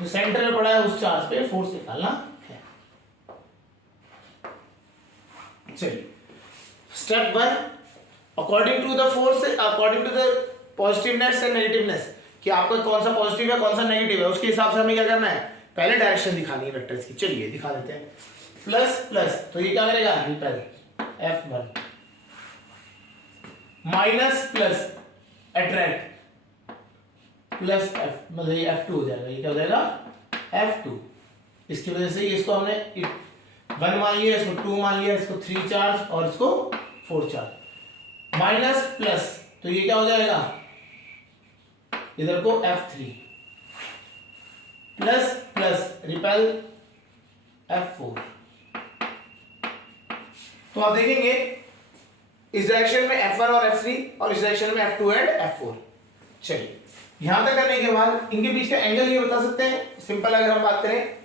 जो सेंटर में पड़ा है उस चार्ज पे फोर्स निकालना है। चलिए step 1, according to the force, according to the positiveness and negativeness, कि आपका कौन सा पॉजिटिव है कौन सा नेगेटिव है, उसके हिसाब से हमें क्या करना है, पहले डायरेक्शन दिखानी है वेक्टर्स की। चलिए दिखा देते हैं। प्लस प्लस तो ये क्या करेगा, repel F1, minus plus attract plus F, मतलब ये F2 हो जाएगा। ये क्या हो जाएगा F2। इसकी वजह से इसको हमने 1 मान लिया, इसको 2 मान लिया, इसको 3 चार्ज और इसको 4 चार्ज। माइनस प्लस तो ये क्या हो जाएगा, इधर को F3 plus plus repel F4। तो आप देखेंगे इस डायरेक्शन में F1 और F3 और इस डायरेक्शन में F2 एंड F4। चलिए यहां तक करने के बाद इनके बीच का एंगल ये बता सकते हैं। सिंपल अगर हम बात करें,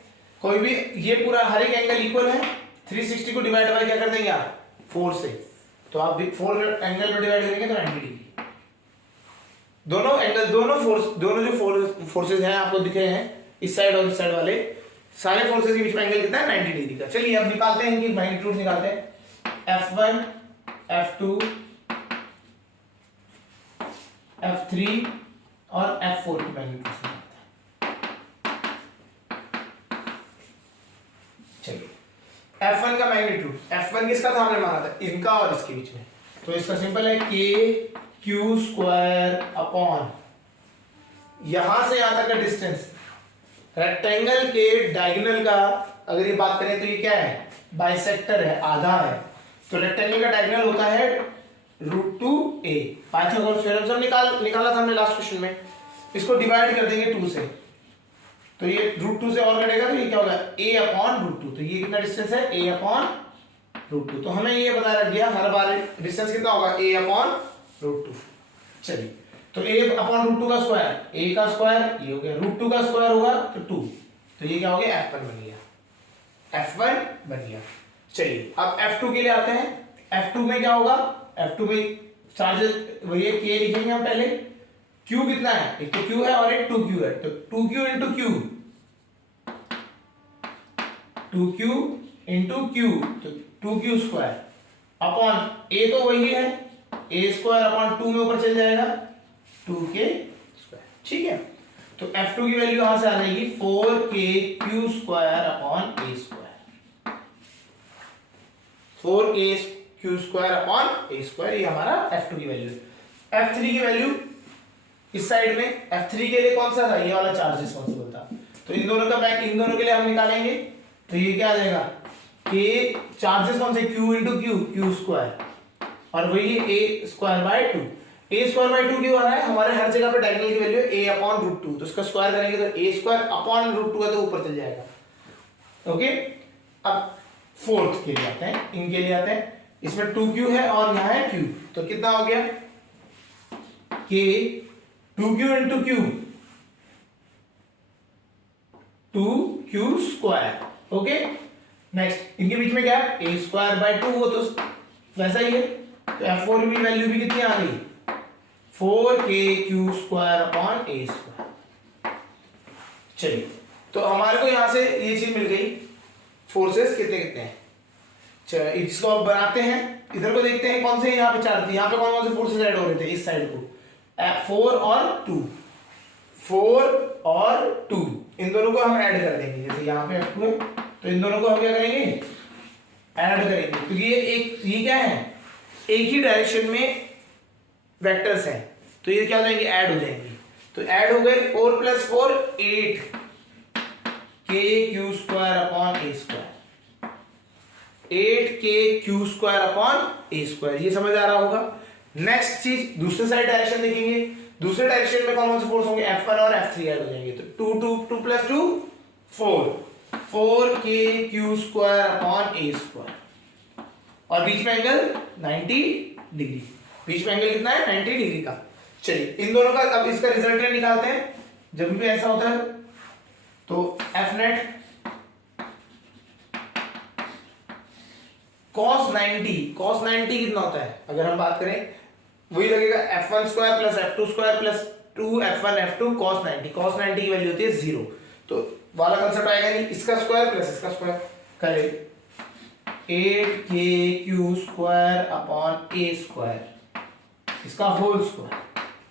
कोई भी ये पूरा हर एक एंगल इक्वल है, 360 को डिवाइड बाय क्या कर देंगे आप 4 से, तो आप 4 एंगल में डिवाइड करेंगे तो 90 डिग्री। दोनों एंगल, दोनों जो फोर्सेज हैं आपको दिख रहे हैं, इस साइड और इस साइड वाले सारे फोर्सेज के बीच में एंगल कितना है 90 डिग्री का। चलिए अब निकालते हैं इनकी मैग्नीट्यूड निकालते हैं। F1 F2, F3 और F4 की मैग्नीट्यूड से आता है। चलिए F1 का मैग्नीट्यूड, F1 किसका था हमने माना था, इनका और इसके बीच में, तो इसका सिंपल है k क्यू स्क्वायर अपॉन यहां से यहां तक का डिस्टेंस, रेक्टेंगल के डायगोनल का अगर ये बात करें तो ये क्या है, बाइसेक्टर है, आधा है, तो रेक्टेंगल का डायगोनल होता है √2a। पाइथागोरस थ्योरम से निकाला था हमने लास्ट क्वेश्चन में, इसको डिवाइड कर देंगे 2 से, तो ये √2 से और कटेगा तो ये क्या होगा a/√2, तो ये कितना डिस्टेंस है a/√2, तो हमें ये पता लग गया हर बार डिस्टेंस कितना होगा a/√2। चलिए तो a/√2 का स्क्वायर, a का स्क्वायर ये हो गया, √2 का स्क्वायर होगा तो 2, तो ये क्या हो गया F1 बन गया, F1 बन गया। चलिए अब F2 के लिए आते हैं, F2 में क्या होगा, F2 में चार्जेस वही है, k लिखेंगे हम पहले, q कितना है, एक तो q है और एक 2q है, तो 2q into q, 2q into q, तो 2q स्क्वायर अपॉन a तो वही है, a स्क्वायर अपॉन 2 में ऊपर चल जाएगा 2k स्क्वायर, ठीक है। तो F2 की वैल्यू यहां से आ जाएगी 4k square upon a square, 4k square upon a square, ये हमारा F2 की वैल्यू है। F3 की वैल्यू इस साइड में, F3 के लिए कौन सा था, ये वाला चार्ज रिस्पांसिबल था, तो इन दोनों का बैक, इन दोनों के लिए हम निकालेंगे, तो ये क्या आ जाएगा k चार्जेस कौन से, q इंटू q स्क्वायर, और वही a square by 2, a square by 2 क्यों आ रहा है, हमारे हर जगह पे डायगोनल की वैल्यू a/√2, तो इसका स्क्वायर करेंगे तो a स्क्वायर अपॉन √2 है तो ऊपर चल जाएगा, ओके। अब फोर्थ के लिए आते हैं, इनके लिए आते हैं, इसमें 2q है और यहाँ है q, तो कितना हो गया k 2q into q, 2q square, okay. Next इनके बीच में क्या है, a स्क्वायर बाय 2, वो तो वैसा ही है, तो F4 की वैल्यू भी कितनी आ गई 4k square upon a square. चलिए तो हमारे को यहां से ये चीज मिल गई, फोर्सेस कितने कितने हैं, चलिए इसको अब बनाते हैं, इधर को देखते हैं कौन से यहाँ पे चार थे, यहाँ पे कौन कौन से फोर्सेस ऐड हो रहे थे, इस साइड को 4 और 2, 4 और 2, इन दोनों को हम ऐड कर देंगे, जैसे यहाँ पे F2 है तो इन दोनों को हम क्या करेंगे, ऐड करेंगे, क्योंकि ये क्या है, एक ही डायरेक्शन में वेक्टर्स हैं, तो ये क्या हो जाएंगे, ऐड हो जाएंगे, तो ऐड हो गए 4 + 4 8 k square upon a square, 8k square upon a square, ये समझ आ रहा होगा। नेक्स्ट चीज दूसरे साइड डायरेक्शन देखेंगे, दूसरे डायरेक्शन में कौन कौन से फोर्स होंगे, F1 और F3 ऐड हो जाएंगे, तो 2 + 2 4 4k square upon a square, और बीच में एंगल 90 डिग्री, बीच में एंगल कितना है 90 डिग्री का। चलिए इन दोनों का अब इसका रिजल्टेंट निकालते हैं, जब भी ऐसा होता है तो F नेट cos 90 कितना होता है, अगर हम बात करें वही लगेगा F1 square plus F2 square plus 2F1 F2 cos 90 की वैल्यू होती है 0, तो वाला कंसेप्ट आएगा नहीं, इसका स्क्वायर प्लस इसका स्क्वायर करें 8k square upon a square, इसका होल स्क्वायर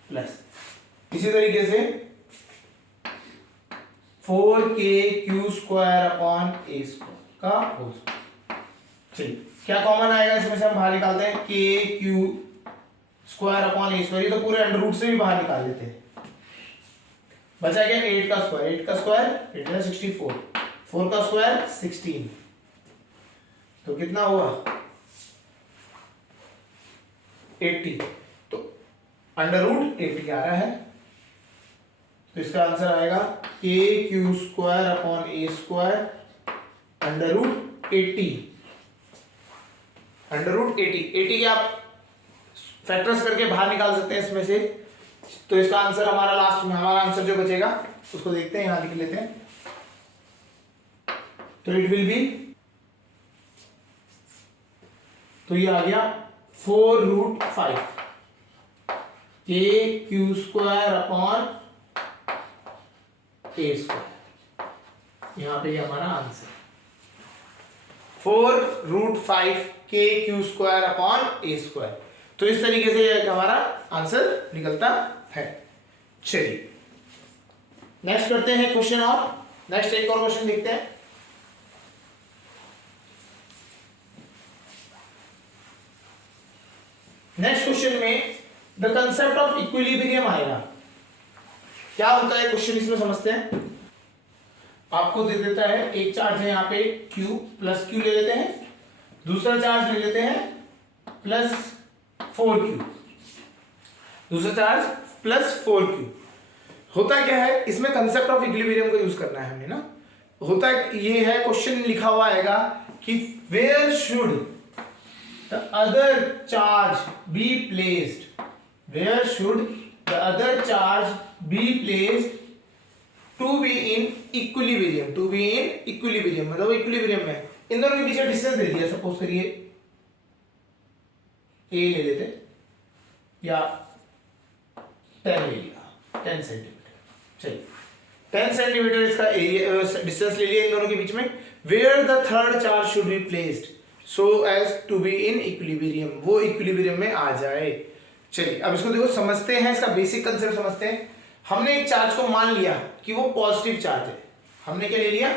प्लस इसी तरीके से 4k square upon a square का होल स्क्वायर। चलिए क्या कॉमन आएगा इसमें से, हम बाहर निकालते हैं k square upon a square, ये तो पूरे अंडर रूट से भी बाहर निकाल देते हैं, बचा क्या 8 का स्क्वायर, 8 का स्क्वायर 8 है 64, 4 का स्क्वायर 16, तो कितना हुआ 80, तो अंडर रूट 80 आ रहा है, तो इसका आंसर आएगा k square upon a square under root 80, under root 80 के आप फैक्टर्स करके बाहर निकाल सकते हैं इसमें से, तो इसका आंसर हमारा लास्ट में, हमारा आंसर जो बचेगा उसको देखते हैं, यहां लिख लेते हैं, तो इट विल बी, तो ये आ गया 4√5 k square upon a square, यहां पे हमारा आंसर 4√5 के Q square upon A square. तो इस तरीके से हमारा आंसर निकलता है। चलिए नेक्स्ट करते हैं क्वेश्चन, और नेक्स्ट एक और क्वेश्चन देखते हैं। नेक्स्ट क्वेश्चन में द कंसेप्ट ऑफ इक्विलिब्रियम आएगा। क्या होता है क्वेश्चन, इसमें समझते हैं। आपको दे देता है एक चार्ज है यहाँ पे Q प्लस Q ले लेते हैं, दूसरा चार्ज ले लेते हैं प्लस 4Q, दूसरा चार्ज प्लस 4Q। होता क्या है इसमें, कंसेप्ट ऑफ इक्विलिब्रियम का यूज करना है हमें ना। होता ये है, क्वेश्चन लिखा हुआ आएगा कि where should the other charge be placed, where should the other charge be placed to be in equilibrium, to be in equilibrium मतलब इक्विलिब्रियम में। इन दोनों के बीच में डिस्टेंस दे दिया, सपोज करिए ए ले लेते या 10 ले लिया, 10 सेंटीमीटर। चलिए 10 सेंटीमीटर इसका एरिया डिस्टेंस ले लिया इन दोनों के बीच में। Where the third charge should be placed so as to be in equilibrium, वो इक्विलिब्रियम में आ जाए। चलिए अब इसको देखो, समझते हैं, इसका बेसिक कंसेप्ट समझते हैं। हमने एक चार्ज को मान लिया कि वो पॉजिटिव चार्ज है। हमने क्या ले लिया,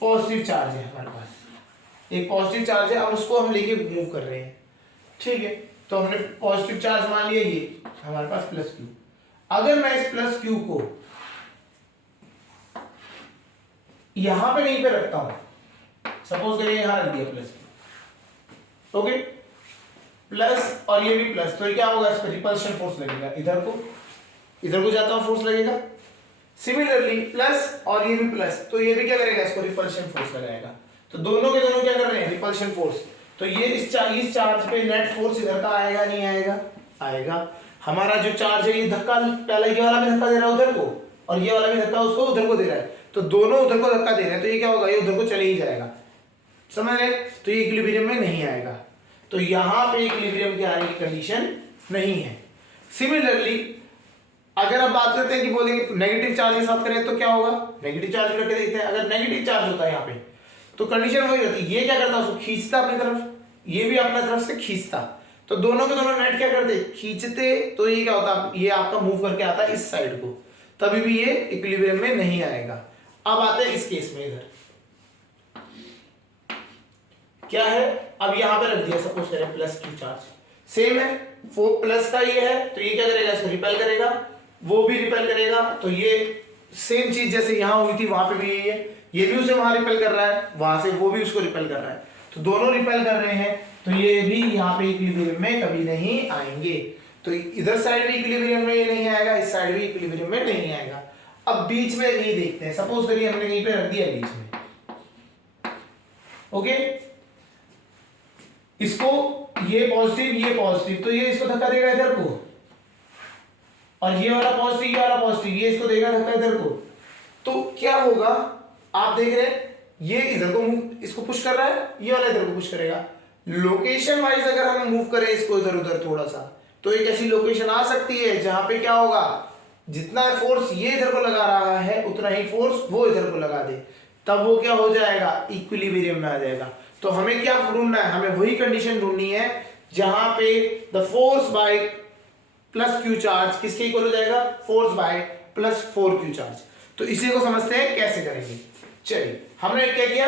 पॉजिटिव चार्ज है, हमारे पास एक पॉजिटिव चार्ज है। अब उसको हम लेके मूव कर रहे हैं, ठीक है। तो हमने पॉजिटिव चार्ज मान लिया, ये हमारे पास प्लस Q। अगर मैं इस प्लस Q को यहां पे नहीं पे रखता हूं, सपोज करिए यहां रख दिया प्लस Q, ओके, प्लस और ये भी प्लस, तो ये क्या होगा, इस पर रिपल्शन फोर्स लगेगा, इधर को जाता हुआ फोर्स लगेगा। सिमिलरली प्लस और ये भी प्लस, तो ये भी क्या करेगा, इसको रिपल्शन फोर्स लगाएगा। तो दोनों के दोनों क्या कर रहे हैं, रिपल्शन फोर्स। तो ये इस चार्ज पे नेट फोर्स इधर का आएगा, नहीं आएगा, आएगा। हमारा जो चार्ज है ये धक्का, पहले ये वाला भी धक्का दे रहा है उधर को, और ये वाला भी धक्का उसको उधर को दे रहा है। तो दोनों उधर को धक्का दे रहे हैं, तो ये क्या होगा, ये उधर को चले ही जाएगा, समझ रहे। तो ये इक्विलिब्रियम में नहीं आएगा। तो यहां पे इक्विलिब्रियम के आने की कंडीशन नहीं है। सिमिलरली अगर आप बात करते हैं कि बोलेंगे नेगेटिव चार्ज के साथ करें तो क्या होगा, नेगेटिव चार्ज रख के देखते हैं। अगर नेगेटिव चार्ज होता है यहाँ पे तो कंडीशन वही होती है, ये क्या करता है, उसको खींचता अपनी तरफ, ये भी अपनी तरफ से खींचता। तो दोनों के दोनों नेट क्या करते, खींचते। तो ये क्या होता, ये आपका मूव करके आता है इस साइड को, तभी भी ये इक्विलिब्रियम में नहीं आएगा। अब आते हैं इस केस में, इधर क्या है, अब यहां पे रख दिया सपोज करें प्लस Q चार्ज, सेम है, वो प्लस का ये है, तो ये क्या करेगा, इसको रिपेल करेगा, वो भी रिपेल करेगा। तो ये सेम चीज जैसे यहां हुई थी वहां पे भी यही है, ये भी उसे वहां रिपेल कर रहा है, वहां से वो भी उसको रिपेल कर रहा है। तो दोनों रिपेल कर रहे हैं, तो ये भी यहाँ पे इक्विलिब्रियम में कभी नहीं आएंगे। तो इधर साइड भी इक्विलिब्रियम में ये नहीं आएगा, इस साइड भी इक्विलिब्रियम में नहीं आएगा। अब बीच में नहीं देखते हैं, सपोज करिए हमने कहीं पे रख दिया बीच में, ओके, इसको ये पॉजिटिव, तो ये इसको धक्का देगा इधर को, और ये वाला पॉजिटिव, ये इसको देगा धक्का इधर को। तो क्या होगा, आप देख रहे हैं, ये इधर को इसको पुश कर रहा है, ये वाला इधर को पुश करेगा। लोकेशन वाइज अगर हम मूव करें इसको इधर उधर थोड़ा सा, तो एक ऐसी लोकेशन आ सकती है जहां पे क्या होगा, जितना फोर्स ये इधर को लगा रहा है उतना ही फोर्स वो इधर को लगा दे, तब वो क्या हो जाएगा, इक्विलिब्रियम में आ जाएगा। तो हमें क्या ढूंढना है, हमें वही कंडीशन ढूंढनी है जहां पे the force by plus Q charge किसके इक्वल हो जाएगा, force by plus 4Q charge. तो इसी को समझते हैं कैसे करेंगे। चलिए हमने क्या किया,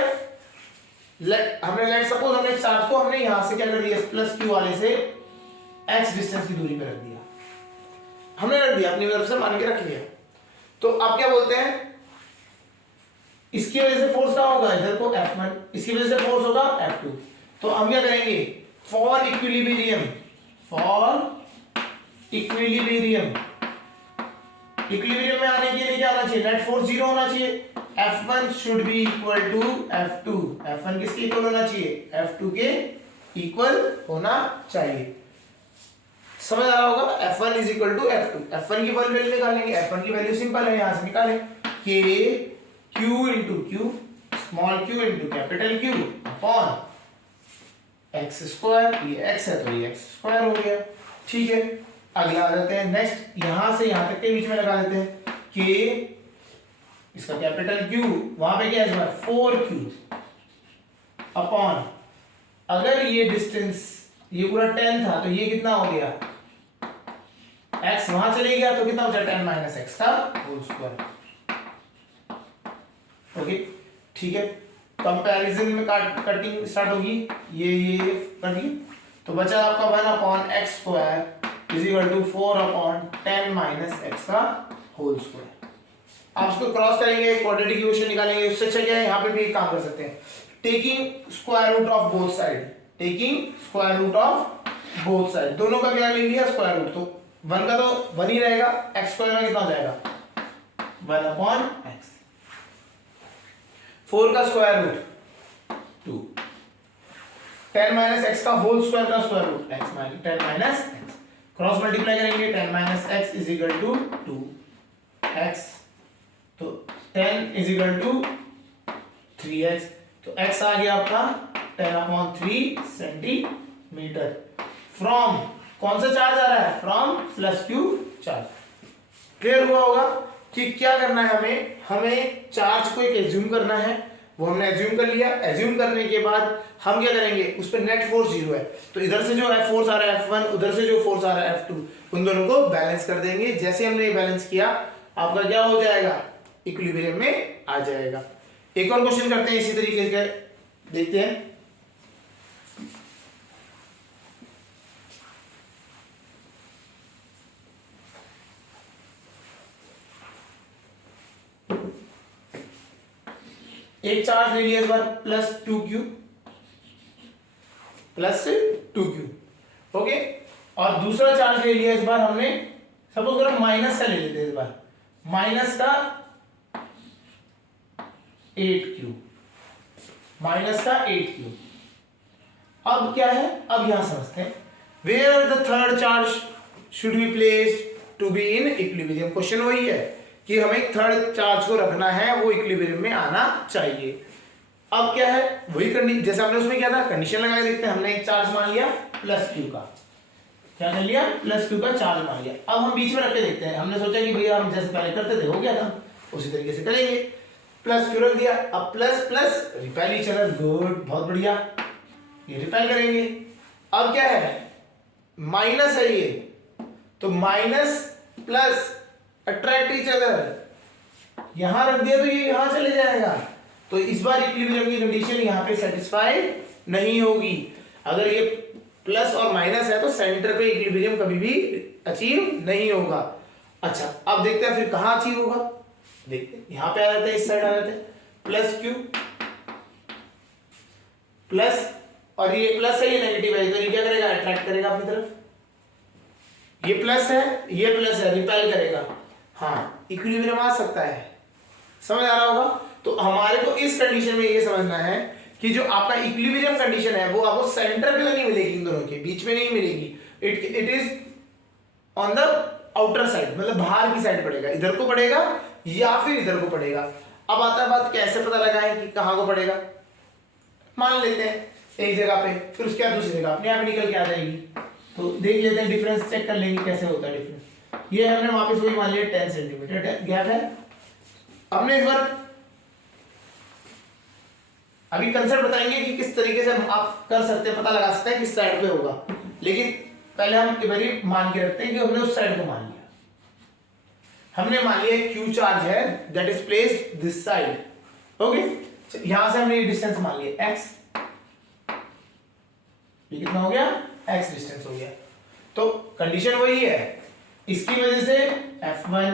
हमने लेट सपोज हमने चार्ज को हमने यहां से क्या कर दिया, प्लस Q वाले से x डिस्टेंस की दूरी पे रख दिया, हमने रख दिया, अपनी तरफ से मान के रख लिया। तो आप क्या बोलते हैं, इसकी वजह से फोर्स क्या होगा, इधर को F1, इसकी वजह से फोर्स होगा F2। तो हम क्या करेंगे, फॉर इक्विलिब्रियम में आने के लिए क्या आना चाहिए, नेट फोर्स 0 होना चाहिए। F1 should be equal to F2, F1 किसके इक्वल होना चाहिए, F2 के इक्वल होना चाहिए। समझ आ रहा होगा, F1 is equal to F2। F1 की वैल्यू निकालेंगे, F1 की वैल्यू सिंपल है, यहां से निकालें, K Q into Q, small q into capital Q upon x square, ये x है तो ये x स्क्वायर हो गया, ठीक है। अगला आ जाते हैं नेक्स्ट, यहां से यहां तक के बीच में लगा देते हैं K, इसका कैपिटल Q, वहां पे क्या है 4Q अपॉन अगर ये डिस्टेंस ये पूरा 10 था तो ये कितना हो गया, x वहां चले गया तो कितना बचा 10 माइनस एक्स का होल स्क्वायर। ओके ठीक है, कंपैरिजन में कटिंग स्टार्ट होगी, ये कर दी तो बचा आपका 1/x² is equal to 4/10 minus X का होल स्क्वायर। आप इसको क्रॉस करेंगे, क्वाड्रेटिक इक्वेशन निकालेंगे, उससे अच्छा क्या है यहाँ पे भी एक काम कर सकते हैं, taking square root of both side, taking square root of both side, दोनों का क्या ले लिया स्क्वायर रूट, तो 1 का तो 1 ही रहेगा, x² में कितना हो जाएगा 1/x, 4 का स्क्वायर रूट 2, 10 माइनस एक्स का होल स्क्वायर का square root x minus 10 minus X, cross multiply करेंगे 10 minus X is equal to 2x, तो 10 इज इक्वल टू 3x, तो x आ गया आपका 10/3 सेंटीमीटर। फ्रॉम कौन सा चार्ज आ रहा है, from plus Q charge. Clear हुआ होगा कि क्या करना है हमें चार्ज को एक एज्यूम करना है, वो हमने एज्यूम कर लिया। एज्यूम करने के बाद हम क्या करेंगे, उस पर नेट फोर्स 0 है, तो इधर से जो फोर्स आ रहा है F1, उधर से जो फोर्स आ रहा है F2, उन दोनों को बैलेंस कर देंगे। जैसे हमने ये बैलेंस किया आपका क्या हो जाएगा, इक्विलिब्रियम में आ जाएगा। एक और क्वेश्चन करते हैं इसी तरीके से, देखते हैं। एक चार्ज ले लिया इस बार +2q, ओके, और दूसरा चार्ज ले लिया इस बार हमने, सपोज करो माइनस का ले लेते हैं इस बार, माइनस का 8q, अब क्या है, अब यहां समझते हैं, where the third charge should be placed to be in equilibrium. Question वही है कि हमें थर्ड चार्ज को रखना है, वो इक्विलिब्रियम में आना चाहिए। अब क्या है, वही कंडीशन जैसे हमने उसमें क्या था, कंडीशन लगा के देखते हैं। हमने एक चार्ज मान लिया +q का, क्या कर लिया, +q का चार्ज मान लिया। अब हम बीच में रख के देखते हैं, हमने सोचा कि भैया हम जैसे पहले करते थे हो गया था, उसी तरीके से करेंगे। +q रख दिया, अब plus plus repel each other, good, बहुत बढ़िया, ये रिपेल करेंगे। अब क्या है, माइनस है ये, तो minus plus attract each other, यहां रख दिया तो ये यहां चले जाएगा, तो इस बार इक्विलिब्रियम की कंडीशन यहां पे सेटिस्फाई नहीं होगी। अगर ये प्लस और माइनस है तो सेंटर पे इक्विलिब्रियम कभी भी अचीव नहीं होगा। अच्छा, अब देखते हैं फिर कहां अचीव होगा, देखते हैं, यहां पे आ जाते हैं, इस साइड आ जाते हैं, +q प्लस, और ये प्लस है ये नेगेटिव है, तो ये क्या करेगा, अट्रैक्ट करेगा अपनी तरफ, ये प्लस है ये प्लस है, रिपेल करेगा। हाँ, इक्विलिब्रियम आ सकता है, समझ आ रहा होगा। तो हमारे को इस कंडीशन में ये समझना है कि जो आपका इक्विलिब्रियम कंडीशन है वो आपको सेंटर पे तो नहीं मिलेगी, इन दोनों के बीच में नहीं मिलेगी, it is on the outer side, मतलब बाहर की साइड पड़ेगा, इधर को पड़ेगा या फिर इधर को पड़ेगा। अब आता है बात, कैसे पता लगाएं कि कहां को पड़ेगा। मान लेते हैं एक जगह पे, फिर उसके बाद दूसरी जगह अपने आप निकल के आ जाएगी, तो देख लेते हैं, डिफरेंस चेक कर लेंगे कैसे होता है डिफरेंस। ये हमने वापस वही मान लिया 10 सेंटीमीटर गैप है। हमने इस बार अभी कंसेप्ट बताएंगे कि किस तरीके से आप कर सकते हैं, पता लगा सकते हैं किस साइड पे होगा, लेकिन पहले हम एक बारी मान के रखते हैं कि हमने उस साइड को मान लिया। हमने मान लिया क्यू चार्ज है that is placed this side, okay, यहां से हमने ये डिस्टेंस मान लिया x, ये कितना हो गया, x डिस्टेंस हो गया। तो कंडीशन वही है, इसकी वजह से F1,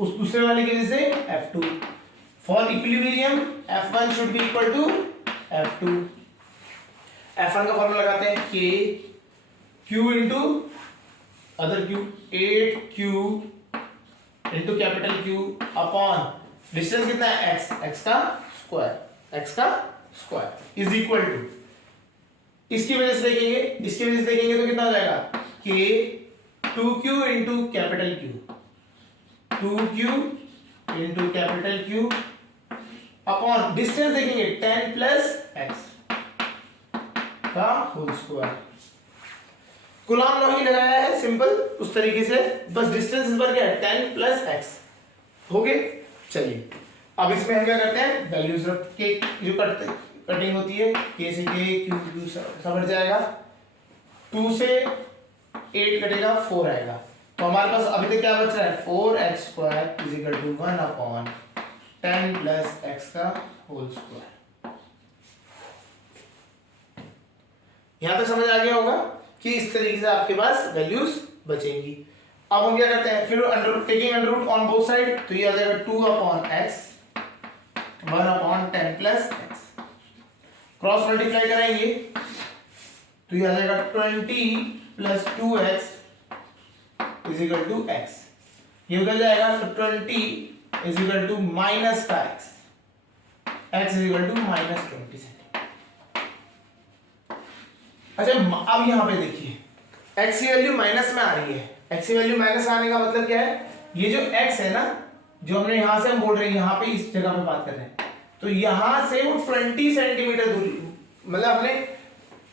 उस दूसरे वाले की वजह से F2। For equilibrium F1 should be equal to F2। F1 का फॉर्मूला लगाते हैं, K Q into other Q, 8Q into capital Q upon distance कितना है x, x का स्क्वायर इज इक्वल टू, इसकी वजह से देखेंगे तो कितना हो जाएगा, K 2Q into capital Q, 2Q into capital Q upon distance देखेंगे 10 प्लस x का होल स्क्वायर। कूलॉम लॉ ही लगाया है सिंपल उस तरीके से, बस डिस्टेंस इस बार क्या है 10 प्लस x हो गए। चलिए अब इसमें हम क्या करते हैं, वैल्यूज रख के जो कटिंग होती है, k से k, q सब हट जाएगा, 2 से 8 कटेगा, 4 आएगा। तो हमारे पास अभी तक क्या बच रहा है, 4x² is equal to 1/10 plus x का होल स्क्वायर। यहां तक समझ आ गया होगा कि इस तरीके से आपके पास वैल्यूज बचेंगी। अब हम क्या करते हैं, फिर taking under root on both side, तो ये आ जाएगा 2/x 1/10 plus x, cross multiply करेंगे तो ये आ जाएगा 20 plus 2x is equal to x, ये निकल जाएगा तो 20 इज इक्वल टू माइनस का x is equal to minus 20। अच्छा अब यहां पे देखिए x की वैल्यू माइनस में आ रही है, x की वैल्यू माइनस आने का मतलब क्या है, ये जो x है ना, जो हमने यहां से हम बोल रहे हैं, यहां पे इस जगह पे बात कर रहे हैं, तो यहां से वो 20 सेंटीमीटर दूरी, मतलब हमने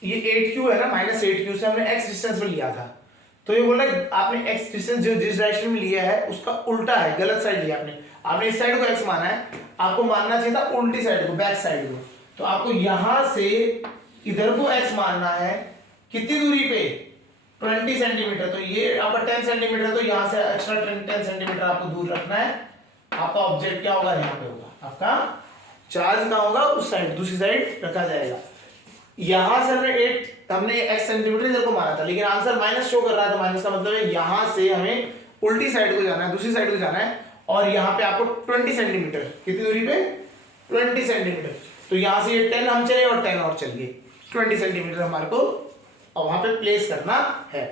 ये 8q है ना, -8q से हमने x डिस्टेंस पे लिया था, तो ये बोल रहा है आपने x डिस्टेंस जो जिस डायरेक्शन में लिया है उसका उल्टा है, गलत साइड लिया आपने इस साइड को x माना है, आपको मानना चाहिए था उल्टी साइड को, बैक साइड को, तो आपको यहां से इधर को x मानना है, कितनी दूरी पे, 20 सेंटीमीटर, तो ये आपका 10 सेंटीमीटर, तो यहां से एक्स्ट्रा 10 सेंटीमीटर आपको दूर रखना है। आपका ऑब्जेक्ट क्या होगा, यहाँ पे होगा, आपका चार्ज कहाँ होगा, उस साइड, दूसरी साइड रखा जाएगा। यहां से हमने x सेंटीमीटर इधर को माना था, लेकिन आंसर माइनस शो कर रहा है, तो माइनस का मतलब है यहां से हमें उल्टी साइड को जाना है, दूसरी साइड को जाना है, और यहाँ पे आपको 20 सेंटीमीटर, कितनी दूरी पे, 20 सेंटीमीटर, तो यहां से ये 10 हम चले और 10 और चल गए, 20 सेंटीमीटर हमारे को और वहां पे प्लेस करना है।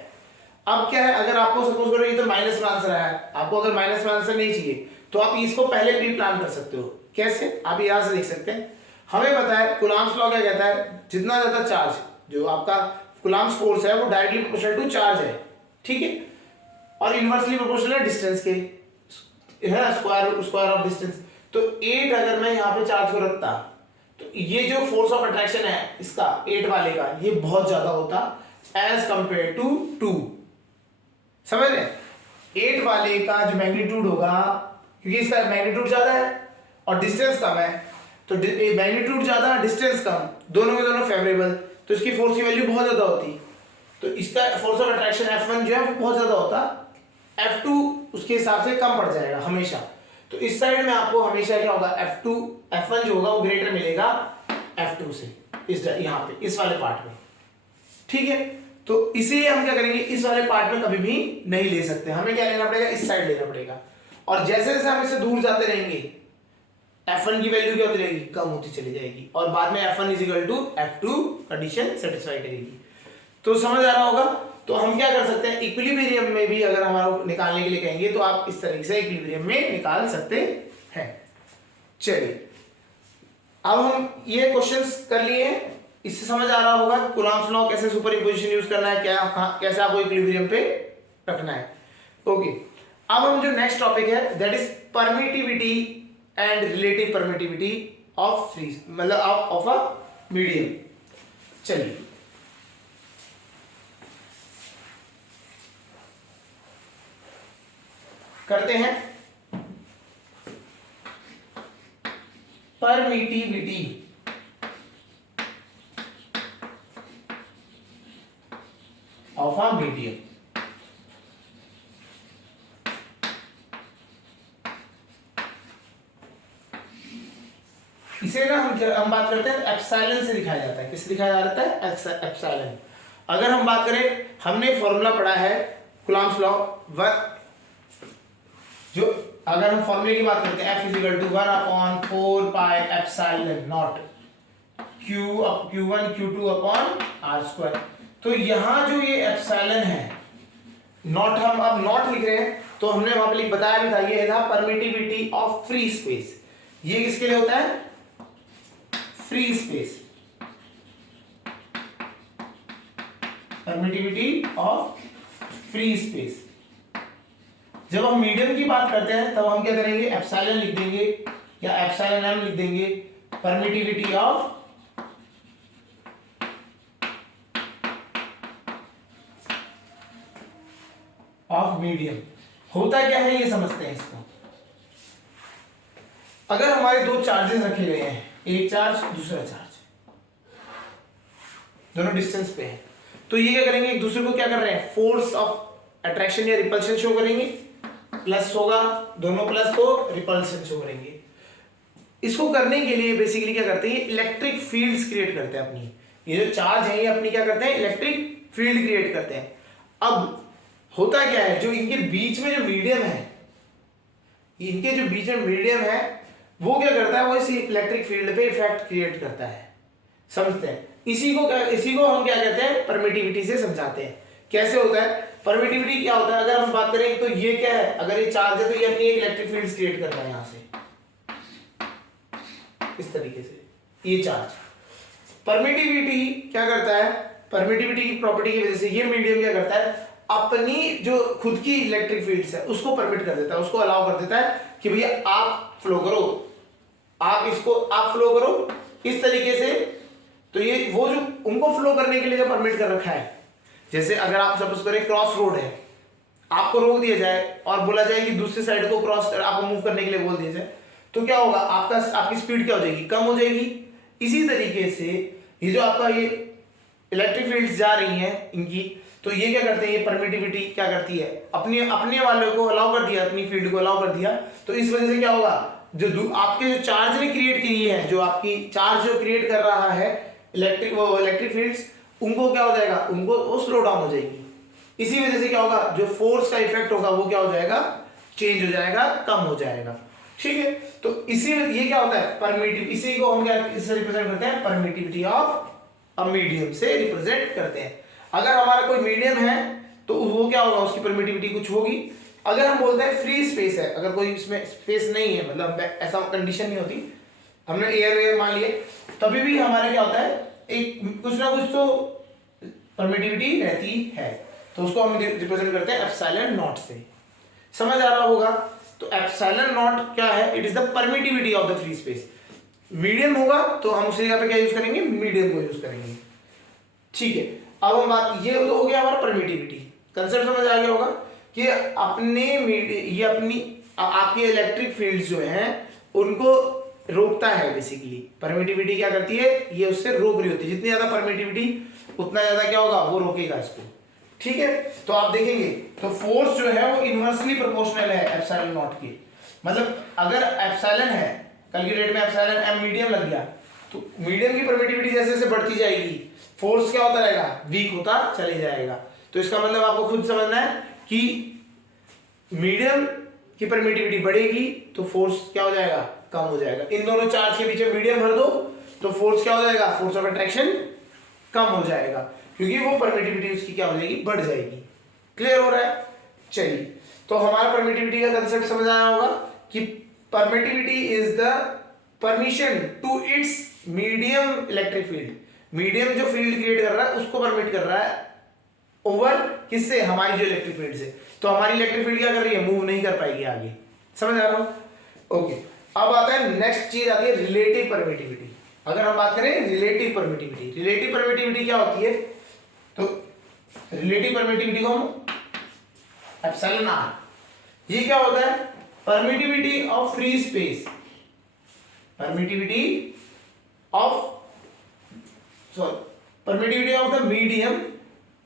अब क्या है, अगर आपको सपोज करो ये तो माइनस में आंसर आया, आपको अगर माइनस में आंसर नहीं चाहिए तो आप इसको पहले प्री प्लान कर सकते हो। कैसे, आप यहां से देख सकते हैं, हमें पता है कूलम्ब्स लॉ क्या कहता है, जितना ज्यादा चार्ज, जो आपका कूलम्ब्स फोर्स है वो डायरेक्टली प्रोपोर्शनल टू चार्ज है, ठीक है, और इनवर्सली प्रोपोर्शनल है डिस्टेंस के, है स्क्वायर ऑफ डिस्टेंस। तो 8 अगर मैं यहाँ पे चार्ज को रखता, तो ये जो फोर्स ऑफ अट्रैक्शन है इसका 8 वाले का, ये बहुत ज्यादा होता एज कंपेयर टू 2, समझ रहे, 8 वाले का जो मैग्नीट्यूड होगा, क्योंकि इसका मैग्नीट्यूड ज्यादा है और डिस्टेंस कम है, तो मैग्नीट्यूड ज्यादा डिस्टेंस कम, दोनों के दोनों फेवरेबल, तो इसकी फोर्स की वैल्यू बहुत ज्यादा होती, तो इसका फोर्स ऑफ अट्रैक्शन F1 जो है वो बहुत ज्यादा होता, F2 उसके हिसाब से कम पड़ जाएगा हमेशा। तो इस साइड में आपको हमेशा क्या होगा, F1 जो होगा वो ग्रेटर मिलेगा F2 से, इस यहाँ पे इस वाले पार्ट में, ठीक है। तो इसे हम क्या करेंगे, इस वाले पार्ट में कभी भी नहीं ले सकते, हमें क्या लेना पड़ेगा, इस साइड लेना पड़ेगा, और जैसे जैसे हम इससे दूर जाते रहेंगे F1 की वैल्यू क्या होती रहेगी, कम होती चली जाएगी, और बाद में F1 is equal to F2 condition satisfy करेगी। तो समझ आ रहा होगा। तो हम क्या कर सकते हैं, इक्विलिब्रियम में भी अगर हमारा निकालने के लिए कहेंगे तो आप इस तरीके से इक्विलिब्रियम में निकाल सकते हैं। चलिए अब हम ये क्वेश्चंस कर लिए हैं, इससे समझ आ रहा होगा कूलम्ब्स लॉ कैसे सुपर इंपोजिशन यूज करना है, क्या कैसे आपको इक्विलिब्रियम पे रखना है। ओके, अब हम जो नेक्स्ट टॉपिक है that is permittivity and relative permittivity of freeze, मतलब ऑफ अ मीडियम। चलिए करते हैं परमिटिविटी ऑफ अ मीडियम। इसे ना हम बात करते हैं एप्सिलॉन से दिखाया जाता है, किससे दिखाया जाता है, एप्सिलॉन। अगर हम बात करें, हमने फॉर्मूला पढ़ा है कूलम्ब्स लॉ, जो अगर हम फॉर्मूले की बात करते हैं F = 1/4 pi epsilon not Q1 Q2 R²। तो यहां जो ये एप्सिलॉन है, नॉट हम अब नॉट लिख रहे हैं, तो हमने वहां पे बताया भी था, ये था परमिटिविटी ऑफ फ्री स्पेस। ये किसके लिए होता है, free space, permittivity of free space. जब हम मीडियम की बात करते हैं तब हम क्या करेंगे, एप्सिलॉन लिख देंगे या एप्सिलॉन m लिख देंगे, परमिटिविटी ऑफ मीडियम। होता क्या है ये समझते हैं इसको। अगर हमारे दो चार्जेस रखे गए हैं, एक चार्ज दूसरा चार्ज, दोनों डिस्टेंस पे हैं, तो ये क्या करेंगे, एक दूसरे को क्या कर रहे हैं, फोर्स ऑफ अट्रैक्शन या रिपल्शन शो करेंगे, प्लस होगा दोनों प्लस तो रिपल्शन शो करेंगे। इसको करने के लिए बेसिकली क्या करते हैं, इलेक्ट्रिक फील्ड्स क्रिएट करते हैं अपनी, ये जो चार्ज है ये अपनी क्या करते हैं, इलेक्ट्रिक फील्ड क्रिएट करते हैं। अब होता क्या है, जो इनके बीच में जो मीडियम है, इनके जो बीच में मीडियम है वो क्या करता है, वो इसी इलेक्ट्रिक फील्ड पे इफेक्ट क्रिएट करता है, समझते हैं। इसी को हम क्या कहते हैं, परमिटिविटी से समझाते हैं। कैसे होता है परमिटिविटी, क्या होता है, अगर हम बात करें तो ये क्या है, अगर ये चार्ज है तो ये अपनी एक इलेक्ट्रिक फील्ड क्रिएट करता है यहां से इस तरीके से, ये चार्ज। परमिटिविटी क्या करता है, परमिटिविटी की प्रॉपर्टी की वजह से ये मीडियम क्या करता है, अपनी जो खुद की इलेक्ट्रिक फील्ड्स है उसको परमिट कर देता है, उसको अलाउ कर देता है कि भैया आप फ्लो करो, आप फ्लो करो इस तरीके से। तो ये वो जो उनको फ्लो करने के लिए जो परमिट कर रखा है, जैसे अगर आप सपोज करें क्रॉस रोड है, आपको रोक दिया जाए और बोला जाए कि दूसरी साइड को क्रॉस कर आपको मूव करने के लिए बोल दिया जाए, तो क्या होगा, आपकी स्पीड क्या हो जाएगी, कम हो जाएगी। इसी तरीके से ये जो आपका ये इलेक्ट्रिक फील्ड्स जा रही हैं इनकी, तो ये क्या करते हैं, ये परमिटिविटी क्या करती है, अपने वाले को अलाउ कर दिया, अपनी फील्ड को अलाउ कर दिया। तो इस वजह से क्या होगा, जो आपके जो चार्ज ने क्रिएट की है, जो आपकी चार्ज जो क्रिएट कर रहा है इलेक्ट्रिक फील्ड्स, उनको क्या हो जाएगा, उनको वो स्लो डाउन हो जाएगी। इसी वजह से क्या होगा, जो फोर्स का इफेक्ट होगा वो क्या हो जाएगा, चेंज हो जाएगा, कम हो जाएगा। ठीक है, तो इसी ये क्या होता है परमिटिव, इसी को हम क्या इससे रिप्रेजेंट करते हैं, परमिटिविटी ऑफ अ मीडियम से रिप्रेजेंट करते हैं। अगर हमारा कोई मीडियम है तो वो क्या होगा, उसकी परमिटिविटी कुछ होगी। अगर हम बोलते हैं फ्री स्पेस है, अगर कोई इसमें स्पेस नहीं है, मतलब ऐसा कंडीशन नहीं होती, हमने एयर मान लिए, तभी भी हमारे क्या होता है, एक कुछ ना कुछ तो परमिटिविटी रहती है, तो उसको हम रिप्रेजेंट करते हैं एप्सिलॉन नॉट से। समझ आ रहा होगा, तो एप्सिलॉन नॉट क्या है, it is the permittivity of the free space. Medium होगा तो हम उसी जगह पे क्या यूज करेंगे, मीडियम को यूज करेंगे। ठीक है, अब हम बात, ये तो हो गया हमारा परमिटिविटी, कंसेप्ट समझ आ गया होगा कि ये अपनी आपकी इलेक्ट्रिक फील्ड्स जो हैं उनको रोकता है। बेसिकली परमिटिविटी क्या करती है, ये उससे रोक रही होती है, जितनी ज्यादा परमिटिविटी उतना ज्यादा क्या होगा, वो रोकेगा इसको। ठीक है, तो आप देखेंगे तो फोर्स जो है वो इनवर्सली प्रोपोर्शनल है एप्सिलॉन नॉट के, मतलब अगर एप्सिलॉन है, कल की डेट में एप्सिलॉन एम मीडियम लग गया, तो मीडियम की परमिटिविटी जैसे जैसे बढ़ती जाएगी, फोर्स क्या होता रहेगा, वीक होता चले जाएगा। तो इसका मतलब आपको खुद समझना है कि मीडियम की परमिटिविटी बढ़ेगी तो फोर्स क्या हो जाएगा, कम हो जाएगा। इन दोनों चार्ज के बीच में मीडियम भर दो तो फोर्स क्या हो जाएगा, फोर्स ऑफ अट्रैक्शन कम हो जाएगा, क्योंकि वो परमिटिविटी उसकी क्या हो जाएगी, बढ़ जाएगी। क्लियर हो रहा है, चलिए, तो हमारा परमिटिविटी का कंसेप्ट समझ आया होगा कि permittivity is the permission to its medium electric field. Medium जो फील्ड क्रिएट कर रहा है उसको परमिट कर रहा है ओवर किससे, हमारी जो इलेक्ट्रिक फील्ड से। तो हमारी इलेक्ट्रिक फील्ड क्या कर रही है, मूव नहीं कर पाएगी आगे। समझ आ रहा हूं, ओके। अब आता है नेक्स्ट चीज आती है रिलेटिव परमिटिविटी। अगर हम बात करें रिलेटिव परमिटिविटी क्या होती है, तो रिलेटिव परमिटिविटी को हम एप्सिलॉन आर, ये क्या होता है, permittivity of free space, permittivity of the medium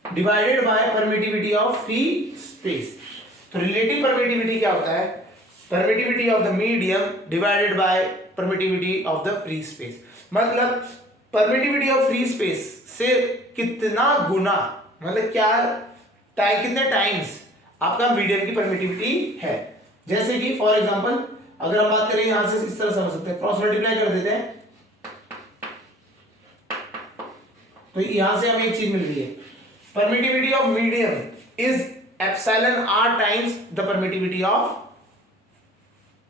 divided by permittivity of free space. तो रिलेटिव परमिटिविटी क्या होता है, permittivity of the medium divided by permittivity of the free space. मतलब परमिटिविटी ऑफ फ्री स्पेस से कितना गुना, मतलब क्या कितने टाइम्स आपका मीडियम की परमिटिविटी है। जैसे कि फॉर एग्जांपल अगर हम बात करें यहां से इस तरह समझ सकते हैं, क्रॉस मल्टीप्लाई कर देते हैं तो यहां से हमें एक चीज मिल रही है, permittivity of medium is epsilon R times the permittivity of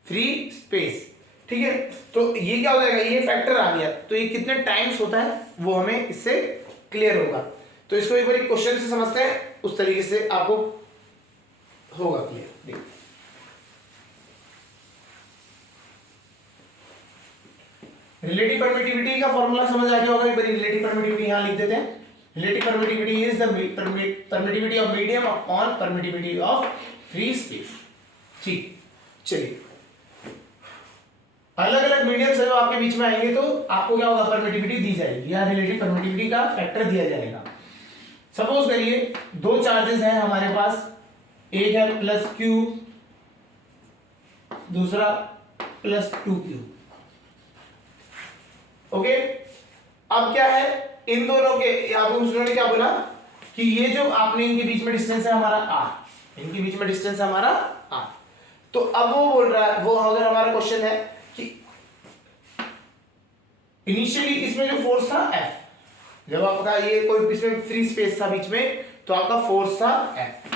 free space. ठीक है, तो ये क्या हो जाएगा, ये फैक्टर आ गया, तो ये कितने टाइम्स होता है वो हमें इससे क्लियर होगा। तो इसको एक बार क्वेश्चन से समझते हैं, उस तरीके से आपको होगा क्लियर। देखिए रिलेटिव परमिटिविटी का फॉर्मूला समझ आ गया होगा, एक बार रिलेटिव परमिटिविटी यहां लिख देते हैं। Relative permittivity is the permittivity of medium upon permittivity of free space. ठीक, चलिए अलग अलग मीडियम से आपके बीच में आएंगे तो आपको क्या होगा, परमिटिविटी दी जाएगी या रिलेटिव परमिटिविटी का फैक्टर दिया जाएगा। सपोज करिए दो चार्जेस हैं हमारे पास, एक है प्लस क्यू, दूसरा प्लस 2q। ओके, अब क्या है इन दोनों के, आपको उन्होंने क्या बोला कि ये जो आपने इनके बीच में डिस्टेंस है हमारा r, इनके बीच में डिस्टेंस है हमारा r। तो अब वो बोल रहा है, वो अगर हमारा क्वेश्चन है कि इनिशियली इसमें जो फोर्स था F, जब आपका ये कोई इसमें फ्री स्पेस था बीच में तो आपका फोर्स था F,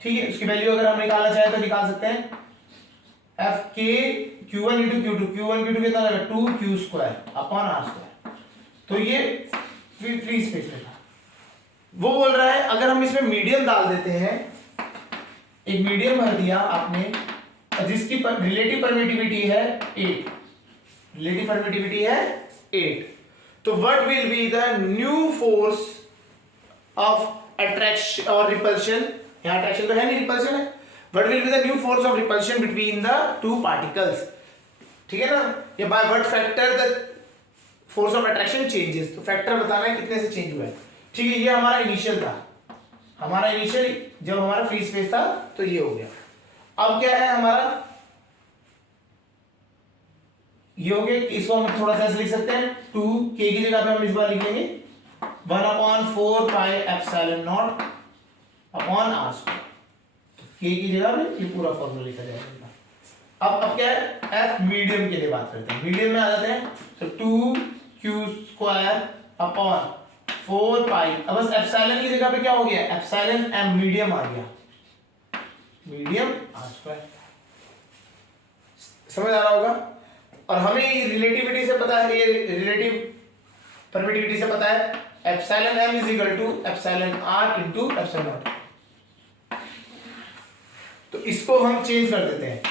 ठीक है। उसकी वैल्यू अगर हम निकालना चाहे तो निकाल सकते हैं, F के Q1 into Q2, Q1 Q2 कितना लगा 2q square upon r square. तो ये फ्री स्पेस में था। वो बोल रहा है अगर हम इसमें मीडियम डाल देते हैं, एक मीडियम भर दिया आपने जिसकी रिलेटिव परमिटिविटी है 8, रिलेटिव परमिटिविटी है 8, तो what will be the new force of attraction और रिपल्शन, यहां अट्रैक्शन तो है नहीं, रिपल्शन है। What will be the new force of repulsion between the two particles, ठीक है ना। ये by what factor the force of attraction changes, तो फैक्टर बताना है कितने से चेंज हुआ है, ठीक है। ये हमारा इनिशियल था, हमारा इनिशियल जब हमारा फ्री स्पेस था तो ये हो गया। अब क्या है हमारा, ये हो गया, इसको हम थोड़ा सा लिख सकते हैं 2k की जगह पे हम इस बार लिख लेंगे 1/4 पाई epsilon not upon r square, k की जगह पे ये पूरा फॉर्मूला लिखा जाएगा। अब क्या है, f मीडियम के लिए बात करते हैं, मीडियम में आ जाते हैं तो 2q स्क्वायर अपॉन 4 पाई, अब बस एप्सिलॉन की जगह पे क्या हो गया, एप्सिलॉन m मीडियम आ गया, मीडियम r स्क्वायर। समझ आ रहा होगा। और हमें रिलेटिविटी से पता है, ये रिलेटिव परमिटिविटी से पता है epsilon m is equal to epsilon r into epsilon naught. तो इसको हम चेंज कर देते हैं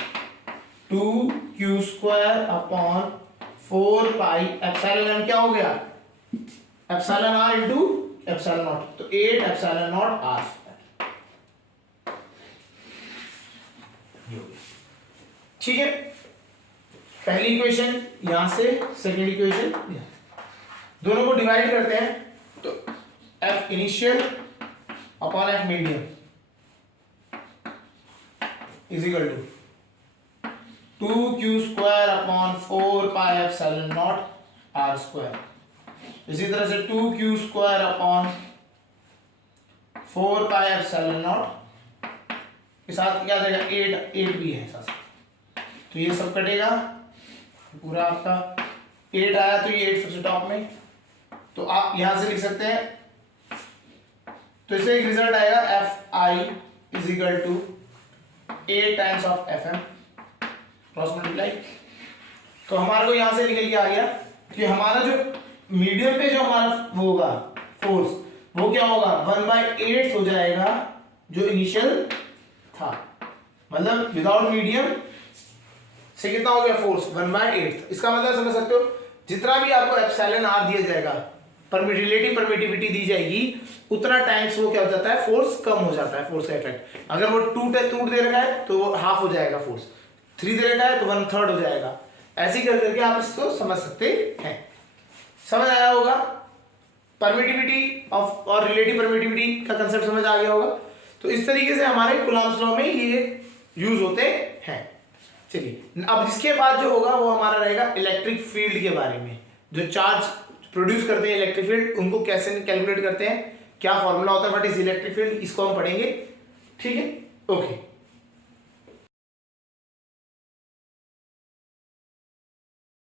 2q square upon 4 pi epsilon m क्या हो गया, epsilon r into epsilon naught, तो 8 एप्सिलॉन नॉट r स्क्वायर, ठीक है। पहली इक्वेशन यहां से, सेकेंड इक्वेशन, दोनों को डिवाइड करते हैं तो f initial upon f medium is equal to 2q square upon 4 pi epsilon naught r square. इसी तरह से 2q square upon 4 pi epsilon naught के साथ क्या आ जाएगा 8 भी है साथ, तो ये सब कटेगा, पूरा आपका 8 आया तो ये 8 फिर से टॉप में, तो आप यहां से लिख सकते हैं, तो इससे एक रिजल्ट आएगा F I is equal to 8 times of F M cross multiply. तो हमारे को यहां से निकल के आ गया कि हमारा जो मीडियम पे जो हमारा वो होगा फोर्स, वो क्या होगा 1/8 हो जाएगा जो इनिशियल था, मतलब विदाउट मीडियम से कितना हो गया फोर्स 1/8। इसका मतलब समझ सकते हो, जितना भी आपको एप्सिलॉन आर दिया जाएगा, रिलेटिव परमिटिविटी दी जाएगी, उतना टाइम्स वो क्या हो जाता है, फोर्स कम हो जाता है, फोर्स का इफेक्ट। अगर वो 2 दे रखा है तो वो हाफ हो जाएगा फोर्स, 3 दे रखा है तो 1/3 हो जाएगा। ऐसे कर करके आप इसको समझ सकते हैं। समझ आया होगा, परमिटिविटी ऑफ और रिलेटिव परमिटिविटी का कंसेप्ट समझ आ गया होगा। तो इस तरीके से हमारे कूलॉम्स लॉ में ये यूज होते हैं। चलिए, अब इसके बाद जो होगा वो हमारा रहेगा इलेक्ट्रिक फील्ड के बारे में। जो चार्ज प्रोड्यूस करते हैं इलेक्ट्रिक फील्ड, उनको कैसे कैलकुलेट करते हैं, क्या फॉर्मूला होता है, व्हाट इज इलेक्ट्रिक फील्ड, इसको हम पढ़ेंगे। ठीक है, ओके।